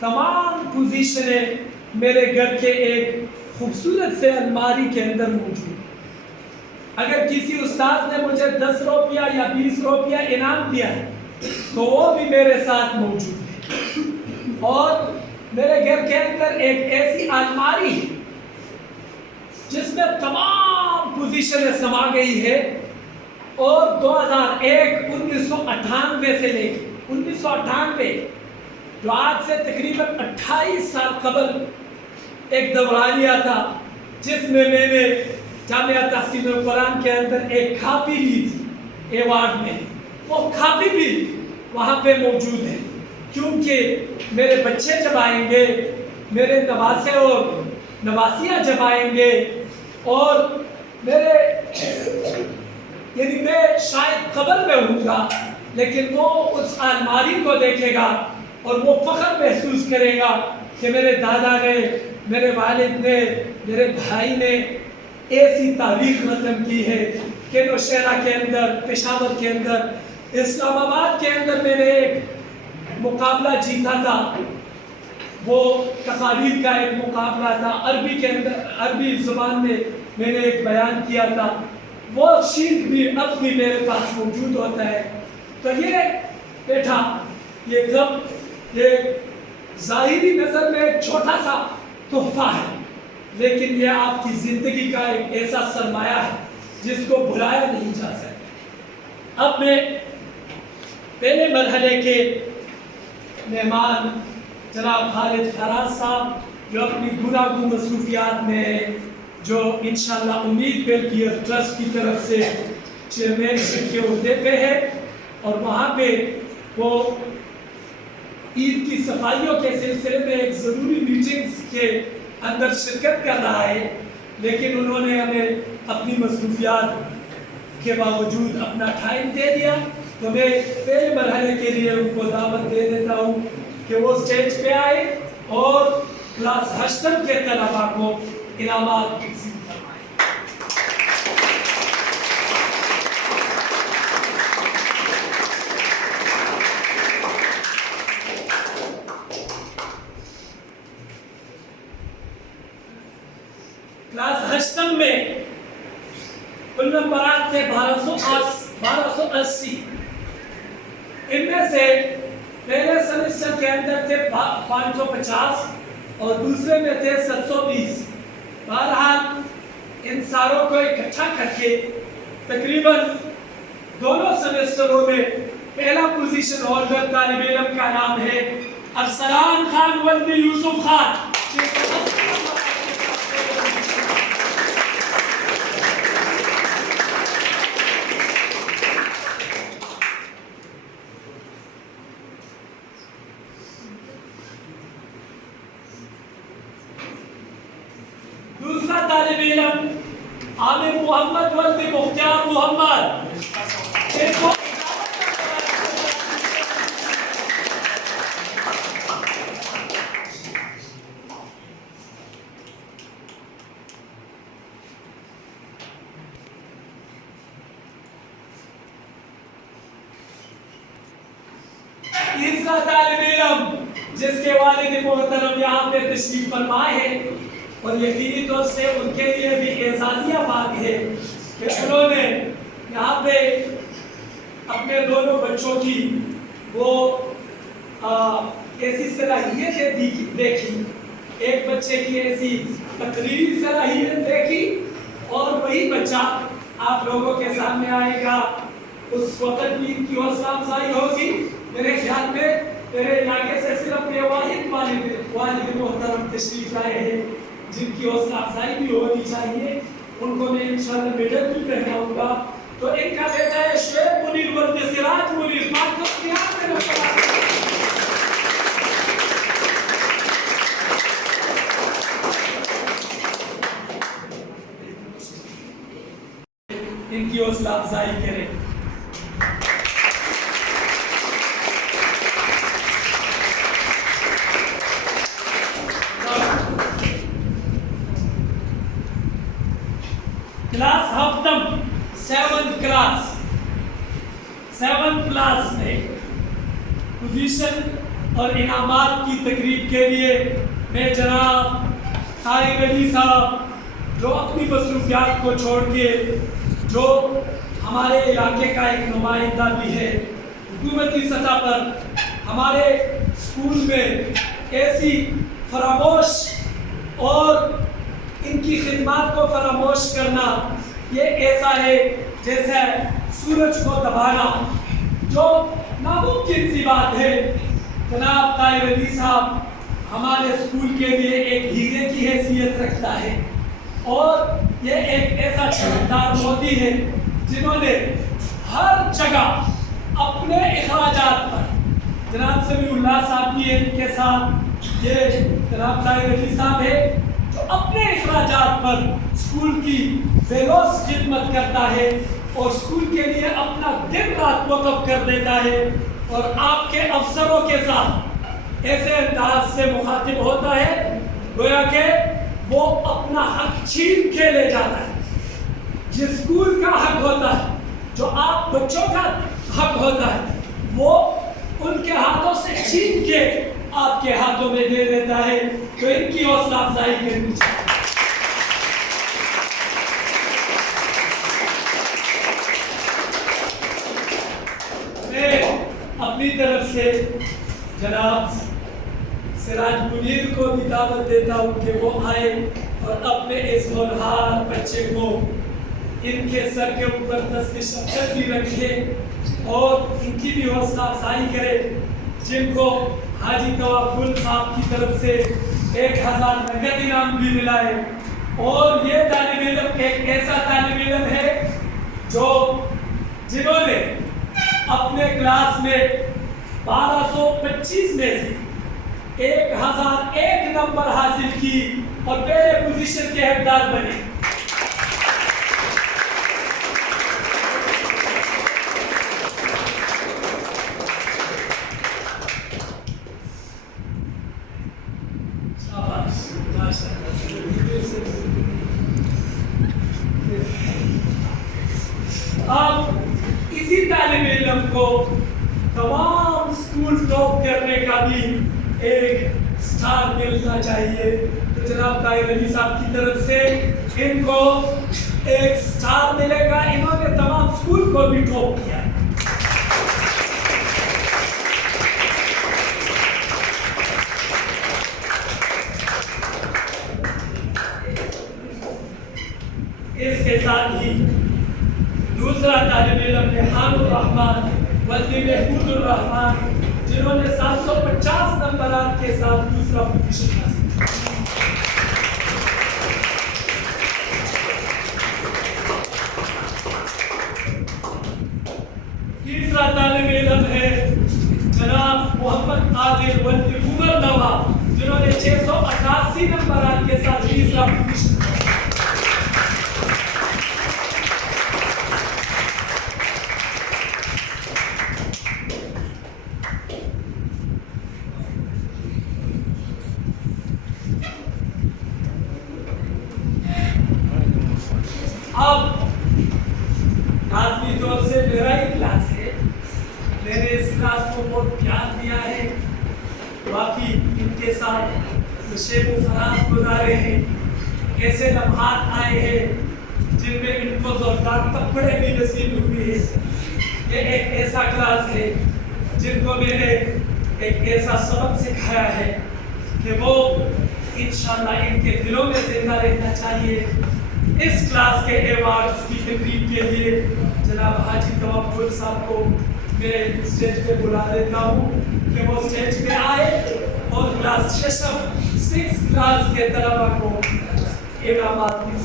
तमाम पोजीशनें मेरे घर के एक खूबसूरत से अलमारी के अंदर मौजूद। अगर किसी उस्ताद ने मुझे 10 रुपया या 20 रुपया इनाम दिया है तो वो भी मेरे साथ मौजूद है। और मेरे घर के अंदर एक ऐसी अलमारी है जिसमें तमाम पोजीशनें समा गई है। और 2001 1998 से लेकर 1998, जो आज से तकरीबन 28 साल कबल एक दौरानिया था जिसमें मैंने जामिया तहसीनुल कुरान के अंदर एक कापी ली थी एवार्ड में, वो कापी भी वहाँ पे मौजूद है। क्योंकि मेरे बच्चे जब आएंगे, मेरे नवासे और नवासियाँ जब आएंगे, और मेरे यानी मैं शायद कब्र में होऊंगा, लेकिन वो उस अलमारी को देखेगा और वो फख्र महसूस करेगा कि मेरे दादा ने, मेरे वालिद ने, मेरे भाई ने ऐसी तारीख रकम की है कि नौशहरा के अंदर, पेशावर के अंदर, इस्लामाबाद के अंदर मैंने एक मुकाबला जीता था। वो तकारीर का एक मुकाबला था, अरबी के अंदर, अरबी ज़ुबान में मैंने एक बयान किया था। वो शीट भी अब भी मेरे पास मौजूद होता है। तो ये बेटा, ये कब, ये ज़ाहिरी नज़र में एक छोटा सा तोहफा है, लेकिन ये आपकी ज़िंदगी का एक ऐसा सरमाया है जिसको भुलाया नहीं जा सकता। अब मैं पहले मरहले के मेहमान जनाब खालिद फराज साहब, जो अपनी गुनागू मसरूफियात में, जो इंशाअल्लाह उम्मीद वेलफेयर ट्रस्ट की तरफ से चेयरमैनशिप के उहदे पे है, और वहाँ पे वो ईद की सफाइयों के सिलसिले में एक ज़रूरी मीटिंग्स के अंदर शिरकत कर रहा है, लेकिन उन्होंने हमें अपनी मसरूफियात के बावजूद अपना टाइम दे दिया। तो मैं पहले मरहले के लिए उनको दावत दे देता हूँ कि वो स्टेज पे आए और क्लास हश्तम के तलबा को इनामात तक़सीम फरमाएं। क्लास हश्तम में कुल नंबरात थे 1280। इनमें से पहले सेमेस्टर के अंदर थे 550 और दूसरे में थे 720। बहरहाल इन सारों को इकट्ठा करके तकरीबन दोनों सेमेस्टरों में पहला पोजीशन होल्डर तालिब इल्म का नाम है अरसलान खान वल्दी यूसुफ खान। दूसरा तालिब इल्म आमिर मोहम्मद वल्दी मुख्तार मोहम्मद। तीसरा तालिब इल्म जिसके वालिद मोहतरम यहाँ पे तशरीफ फरमाए हैं, और यकीनी तौर से उनके लिए भी एजाजिया बात है कि उन्होंने यहाँ पे अपने दोनों बच्चों की वो ऐसी सलाहियतें देखी, एक बच्चे की ऐसी तकरीरी सलाहियत देखी, और वही बच्चा आप लोगों के सामने आएगा। उस वक्त भी इनकी हौसला अफजाई होगी। मेरे ख्याल में मेरे इलाके से सिर्फ ये वालिद मोहतरम तशरीफ लाए हैं जिनकी हौसला अफजाई भी होनी चाहिए। उनको मैं इंशाअल्लाह मेडल भी पहनाऊंगा। तो इनका बेटा है शुएब मुनीर वल्द सिराज मुनीर। इनकी हौसला अफजाई करें। क्लास हफ्तम 7th क्लास में पोजीशन और इनामात की तकरीब के लिए मैं जनाब तारिक अली साहब जो अपनी मसरूफियात को छोड़ के जो हमारे इलाके का एक नुमाइंदा भी है, हुकूमती सतह पर हमारे स्कूल में ऐसी फरामोश और इनकी खिदमत को फरामोश करना ये ऐसा है जैसे सूरज को दबाना, जो नामुमकिन सी बात है। जनाब तारिक अली साहब हमारे स्कूल के लिए एक हीरे की हैसियत रखता है और ये एक ऐसा चमकदार मोती है जिन्होंने हर जगह अपने अखराजात पर, जनाब समीउल्लाह साहब भी इनके साथ, ये जनाब तारिक अली साहब है जो अपने अखराजात पर स्कूल की बेलौस खिदमत करता है और स्कूल के लिए अपना दिन रात वक़्फ़ कर देता है और आपके अफसरों के साथ ऐसे अंदाज से मुखातिब होता है गोया कि वो अपना हक छीन के ले जाता है। जिस स्कूल का हक होता है, जो आप बच्चों का हक होता है, वो उनके हाथों से छीन के आपके हाथों में दे देता है। तो इनकी हौसला अफजाई करनी चाहिए। मैं अपनी तरफ से जनाब सिराज मुनीर को भी दावत देता हूँ कि वो आए और अपने इस होनहार बच्चे को इनके सर के ऊपर दस्त शफ़क़त भी रखे और इनकी भी हौसला अफजाई करे, जिनको हाजी तवाक्कुल साहब की तरफ से 1000 नगद इनाम भी मिला है। और ये तालिब इल्म एक ऐसा तालिब इल्म है जो जिन्होंने अपने क्लास में 1225 में से 1001 नंबर हासिल की और पहले पोजीशन के हकदार बने। अब इसी तालिब इल्म को तमाम स्कूल टॉप करने का भी एक स्टार मिलना चाहिए। तो जनाब तारिक अली साहब की तरफ से इनको एक स्टार मिलेगा। इन्होंने तमाम स्कूल को भी टॉप किया। इसके साथ ही दूसरा तालिब इल्म रेहानुर रहमान वल्दी महमूदुर रहमान, जिन्होंने 750 नंबरात के साथ दूसरा पोजीशन हासिल किया। तीसरा तालिब इल्म है जनाब मोहम्मद आदिल वल्दी उमर नवाब, जिन्होंने 688 नंबरात के साथ तीसरा पोजीशन हासिल किया। अब लाजमी तौर से मेरा ही क्लास है, मैंने इस क्लास को बहुत प्यार दिया है। बाकी इनके साथ शेब फराज गुजारे हैं, ऐसे लम्हात आए हैं जिनमें इनको जोरदार कपड़े भी नसीब हुए हैं। ये एक ऐसा क्लास है जिनको मैंने एक ऐसा सबक सिखाया है कि वो इंशाल्लाह इनके दिलों में जिंदा रहना चाहिए। इस क्लास के अवार्ड्स की तकरीब के लिए जनाब हाजी तवाक्कुल साहब को मैं स्टेज पे बुला देता हूँ कि वो स्टेज पे आए और क्लास 6 क्लास के तलबा को इनामात दी।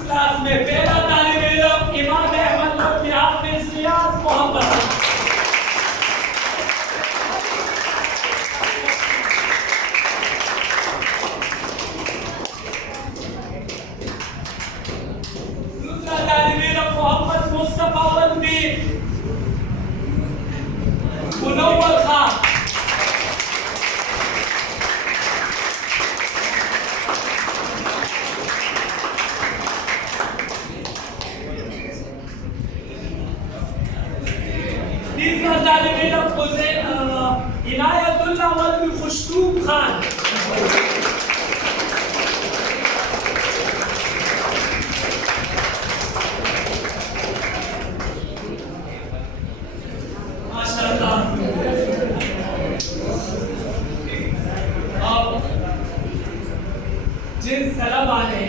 क्लास में पहला तालिब इल्म इमाम अहमद लौटी हाफिज रियाज मोहम्मद। दूसरा तालिब इल्म मोहम्मद मुस्तफा वल्दी। मुनव्वर खान। तीसरा तालिब इल्म इनायतुल्लाह वल्द खुशबू खान। माशाअल्लाह। अब जिन तलबा ने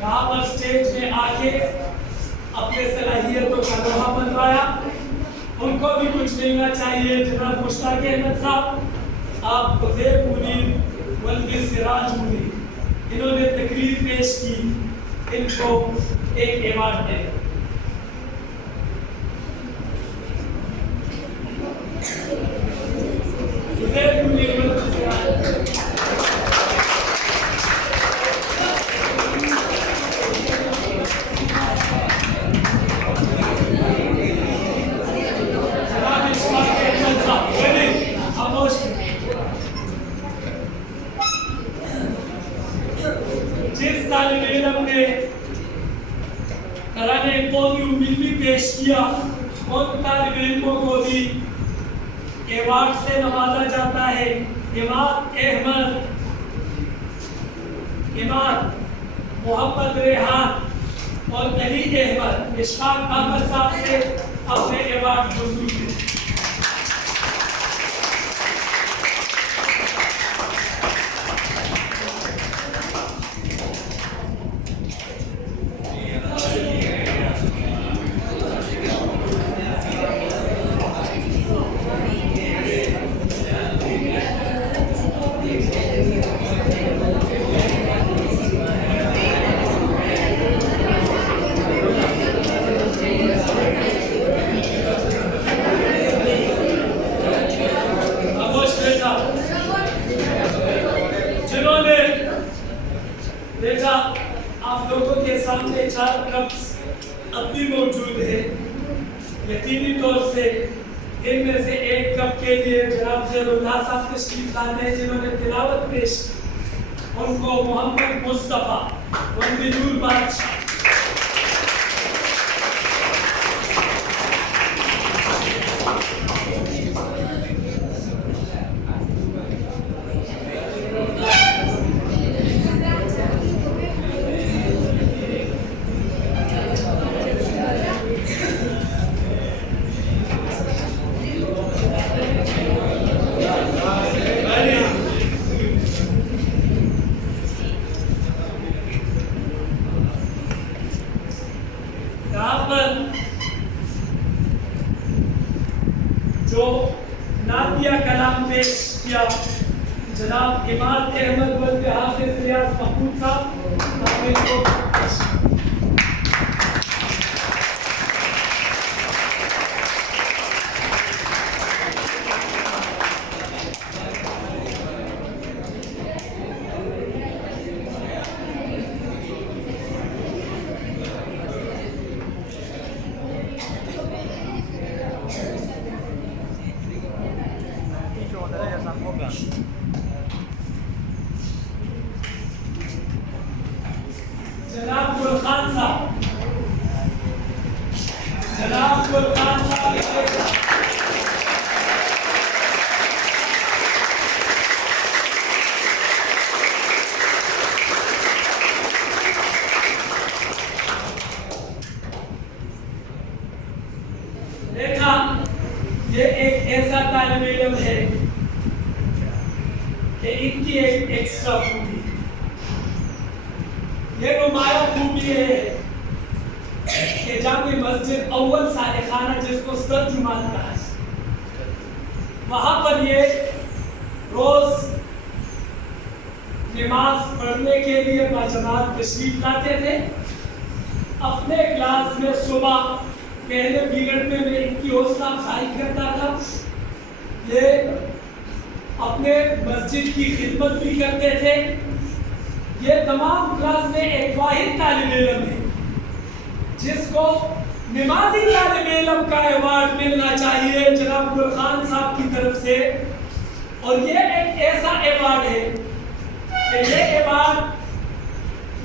यहाँ पर स्टेज में आके अपने सलाहियतों का लोहा बनवाया, उनको भी कुछ मिलना चाहिए। जनाब मुश्ताक अहमद साहब, आप उज़ैर मुनीर वल्द सिराज मुनीर, इन्होंने तकरीर पेश की, इनको एक अवार्ड दें। उज़ैर मुनीर वल्द सिराज। जिस तालिब इल्म ने तराने कौमी उम्मीद भी पेश किया, उन तालिब इल्मों को भी अवार्ड से नवाजा जाता है। इमाद अहमद, इमाद मोहम्मद रेहान और अली अहमद इशफाक अहमद साहब से अपने अवार्ड वसूल किए। बेटा, आप लोगों के सामने 4 कप्स अब भी मौजूद है। यकीनी तौर से इनमें से एक कप के लिए जनाब ज़ैरुल्लाह साहब तशरीफ लाए हैं, जिन्होंने तिलावत पेश की। उनको मोहम्मद मुस्तफ़ा वल्द नूर बादशाह। जो नादिया कलाम पेश किया जनाब इमाद अहमद वल्द हाफिज रियाज महमूद साहब, आपने इनको जनाब गुलखान साहब, जनाब गुलखान साहब देखा, ये एक ऐसा तालिब इल्म है कि इनकी एक एक्स्ट्रा खूबी, ये नुमाया खूबी है कि जामे मस्जिद अव्वल सालिखाना जिसको सदर जुमान कहा है, वहाँ पर ये रोज नमाज पढ़ने के लिए बाजमात तशरीफ लाते थे। अपने क्लास में सुबह पहले पीरियड में मैं इनकी हौसला अफजाई करता था। ये अपने मस्जिद की खिदमत भी करते थे। ये तमाम क्लास में एक वाहिद तालिब इल्म है जिसको नमाजी तालिब इल्म का अवार्ड मिलना चाहिए जनाब गुल खान साहब की तरफ से। और ये एक ऐसा अवार्ड है कि ये अवार्ड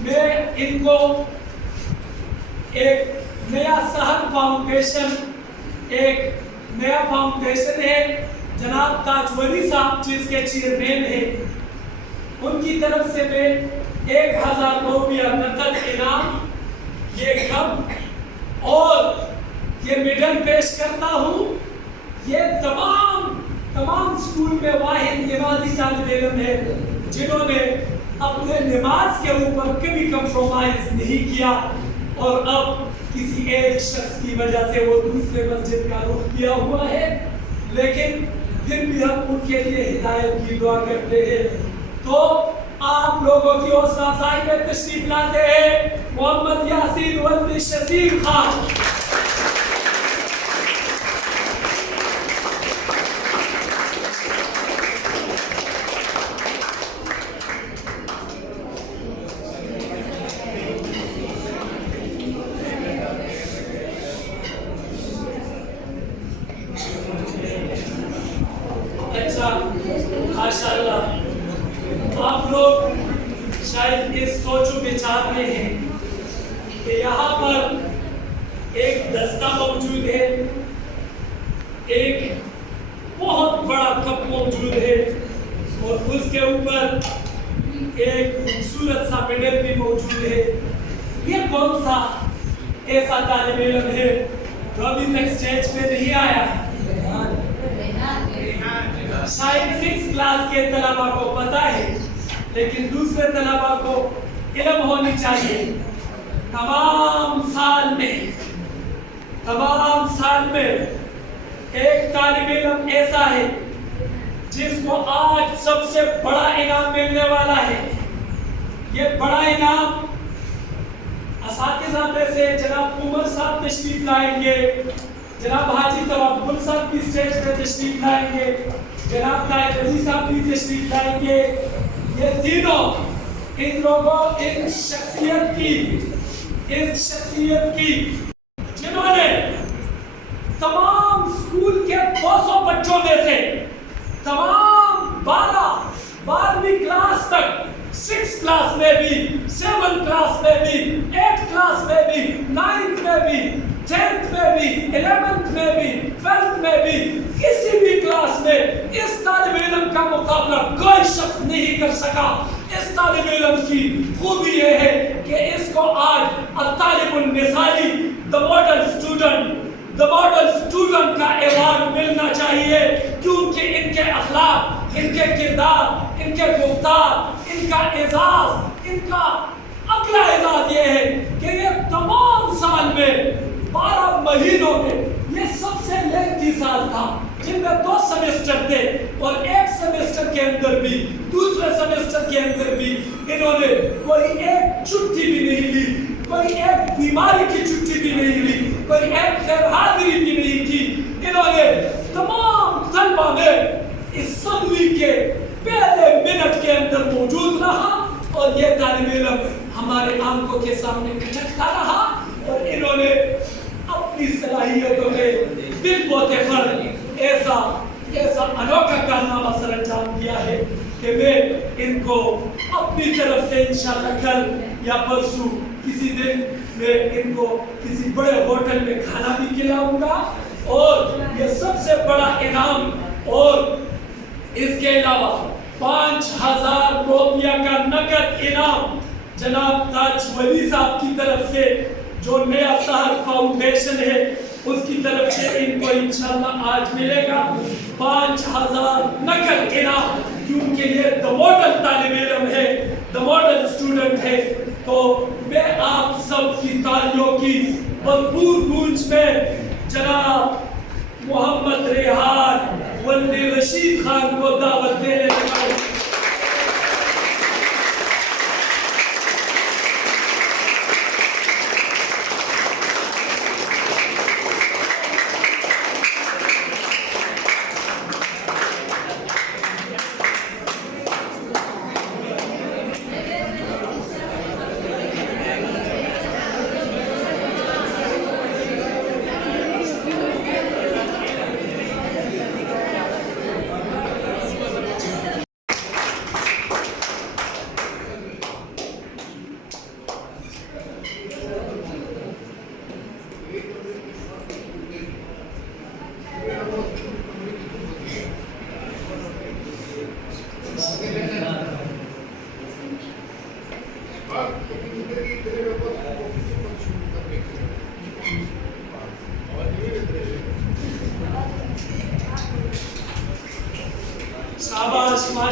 में इनको एक नया सहन फाउंडेशन, एक नया फाउंडेशन है जनाब ताज वली साहब जिसके चेयरमैन है, उनकी तरफ से मैं 1000 रुपया नकद इनाम, ये कप और ये मेडल पेश करता हूँ। ये तमाम स्कूल में वाहिद नमाजी तालिब इल्म है जिन्होंने अपने नमाज के ऊपर कभी कंप्रोमाइज नहीं किया और अब किसी एक शख्स की वजह से वो दूसरे मस्जिद का रुख किया हुआ है, लेकिन फिर भी हम उनके लिए हिदायत की दुआ करते हैं। तो आप लोगों की हौसला अफजाई में तशरीफ लाते हैं मोहम्मद यासीन वल्दी शसीम खान। अच्छा, माशाअल्लाह, आप लोग शायद इस सोचो विचार में हैं कि यहाँ पर एक दस्ता मौजूद है, एक बहुत बड़ा कप मौजूद है और उसके ऊपर एक खूबसूरत सा मेडल भी मौजूद है। ये कौन सा ऐसा तालिब इल्म है जो अभी तक स्टेज पे नहीं आया? शायद 6 क्लास के तलबा को पता है, लेकिन दूसरे तलबा को इल्म होनी चाहिए। तमाम साल में एक तालिब इल्म ऐसा है जिसको आज सबसे बड़ा इनाम मिलने वाला है। ये बड़ा इनाम असातिज़ा में से जनाब उमर साहब तशरीफ लाएंगे, जनाब हाजी तवक्कुल साहब की स्टेज पे तशरीफ लाएंगे, जनाब ताज वली साहब भी तशरीफ लाएंगे। ये तीनों इन लोगों इस शख्सियत की जिन्होंने तमाम स्कूल के 200 बच्चों में से तमाम 12वीं क्लास तक, 6 क्लास में भी, 7 क्लास में भी, 8 क्लास में भी, 9th में भी, 10th में भी, 11th में भी, 12th में भी, किसी भी क्लास में इस तालिब इल्म का मुकाबला कोई शख्स नहीं कर सका। इस तालिब इल्म की खूबी यह है कि इसको आज अत्तालिबुल मिसाली, द मॉडल स्टूडेंट का अवार्ड मिलना चाहिए, क्योंकि इनके अखलाक, इनके किरदार, इनके गुफ्तार, इनका एजाज, इनका अगला एजाज ये है कि ये तमाम साल में 12 महीनों में ये सबसे लेंथी साल था जिनमें 2 सेमेस्टर थे और एक सेमेस्टर के अंदर भी, दूसरे सेमेस्टर के अंदर भी इन्होंने कोई एक छुट्टी भी नहीं ली, कोई एक बीमारी की छुट्टी भी नहीं ली, कोई एक गैर हाजिरी भी नहीं की। इन्होंने तमाम तलबा में इस के पहले मिनट के अंदर मौजूद रहा और ये तालिब इल्म हमारे आंखों के सामने खटकता रहा और इन्होंने अपनी सलाहियतों में दिल बोते पर ऐसा अनोखा कारनामा सर अंजाम दिया है कि मैं इनको अपनी तरफ से इंशाअल्लाह कल या परसों किसी दिन मैं इनको किसी बड़े होटल में खाना भी खिलाऊंगा और ये सबसे बड़ा इनाम, और इसके अलावा 5000 रुपया का नकद इनाम जनाब ताज वली साहब की तरफ से जो नया सहर फाउंडेशन है उसकी तरफ से इनको इंशाअल्लाह आज मिलेगा 5000 नकद इनाम, क्योंकि ये द मॉडल तालिब इल्म है, द मॉडल स्टूडेंट है। तो मैं आप सब की तालियों की भरपूर गूंज में जनाब मोहम्मद रेहान वल्दी रशीद खान को दावत देने लगा।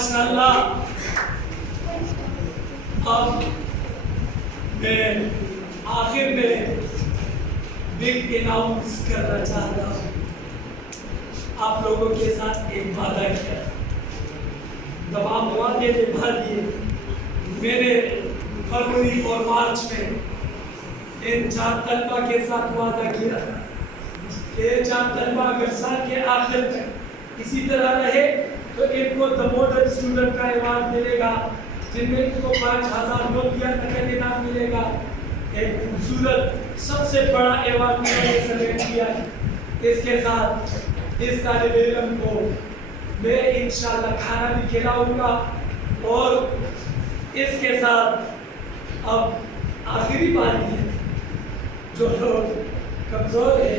माशाल्लाह। अब मैं आखिर में बिग अनाउंस करना चाहता हूँ। आप लोगों के साथ एक वादा किया, तमाम वादे निभा दिए। मैंने फरवरी और मार्च में इन 4 तलबा के साथ वादा किया कि ये 4 तलबा अगर साल के आखिर तक इसी तरह रहे तो इनको द मॉडल स्टूडेंट का अवार्ड मिलेगा, जिनमें इनको 5000 रुपया तक का इनाम मिलेगा। एक खूबसूरत सबसे बड़ा अवार्ड मैंने सेलेक्ट किया है। इसके साथ इस तालिब इल्म को मैं इंशाल्लाह खाना भी खिलाऊंगा। और इसके साथ अब आखिरी बात है, जो लोग कमज़ोर है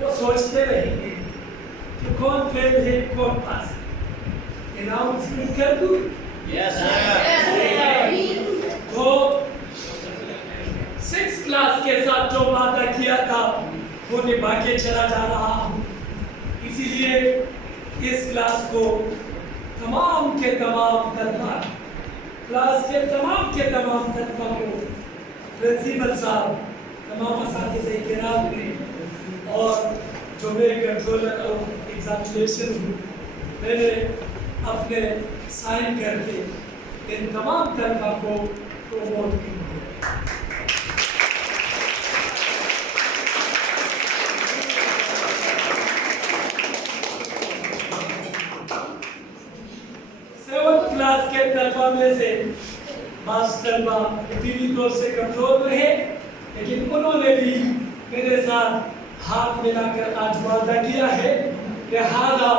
वो सोचते रहेंगे कि कौन फेल है कौन पास है। अनाउंसमेंट कर दूं? तो 6 क्लास के साथ जो वादा किया था वो निभा के चला जा रहा हूँ। इसीलिए इस क्लास को तमाम के तमाम तलबा, क्लास के तमाम तलबा को प्रिंसिपल साहब, तमाम असातिज़े किराम ने और जो मैं कंट्रोलर ऑफ एग्जामिनेशन हूँ, मैंने अपने साइन करके इन तमाम तलबा को प्रोमोट किया। क्लास के तलबा में से बास तलबा दीनी तौर से कमजोर रहे, लेकिन उन्होंने भी मेरे साथ हाथ मिलाकर आज वादा किया है। लिहाजा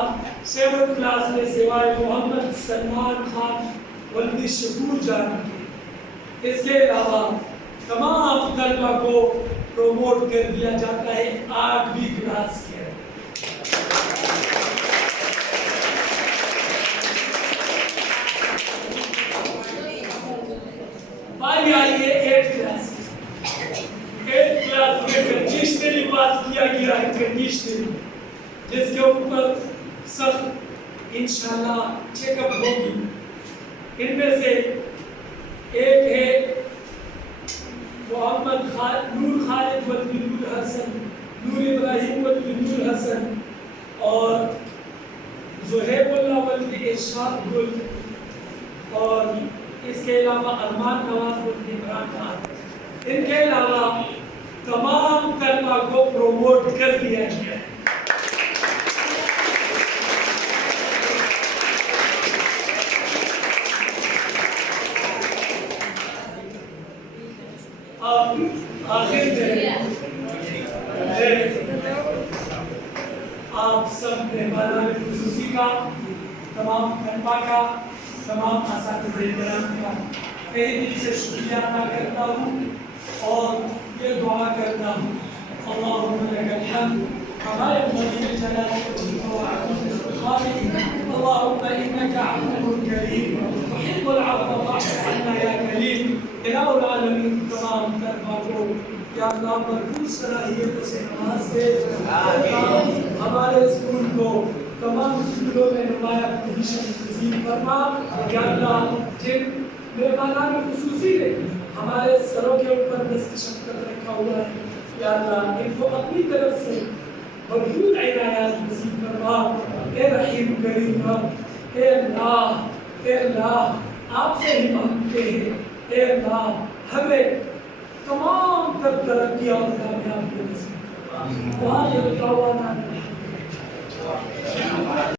7th क्लास में सिवाय मोहम्मद सलमान खान वल्दी शकूर जान के इसके अलावा तमाम तलबा को प्रोमोट कर दिया जाता है 8वीं क्लास के। आइए 8th क्लास में कंडीशनली पास किया गया है, कंडीशनली, जिसके ऊपर सख्त इंशाल्लाह चेकअप होगी। इनमें से एक है मोहम्मद नूर खालिद वल्दी नूर हसन, नूर इब्राहिम वल्दी नूर हसन और ज़ुहैबुल्लाह वल्दी इरशाद गुल, और इसके अलावा अरमान नवाज वल्दी इमरान खान। इनके अलावा तमाम तलबा को प्रोमोट कर दिया गया है। अब आखिर में आप सब मेहमानान खुसूसी का, तमाम तलबा का, तमाम असातिज़े किराम का तहे दिल से शुक्रिया अदा करता हूँ और ये दुआ करता हूँ, अल्लाहुम्मा लकल हम्द हमारे मदीने जलाल वजहिका व अज़ीम सुल्तानिका, अल्लाहुम्मा इन्नका अफ़्वुन करीम तुहिब्बुल अफ़्व फ़अफ़ु अन्ना या करीम। इलाहुल आलमीन तमाम तलबा को या अल्लाह भरपूर सलाहियतों से नवाज़ दे। हमारे स्कूल को तमाम स्कूलों में नुमाया पोजीशन नसीब फरमा। या अल्लाह जिन मेहमानान खुसूसी ने हमारे सरों के ऊपर दस्तशक्कर रखा हुआ है, या अल्लाह इनको अपनी तरफ से भरपूर इनायत नसीब फरमा। ए रहीम करीम रब, ए अल्लाह आपसे ही मांगते हैं, ए अल्लाह हमें तमाम तरक्की और कामयाबी नसीब फरमा।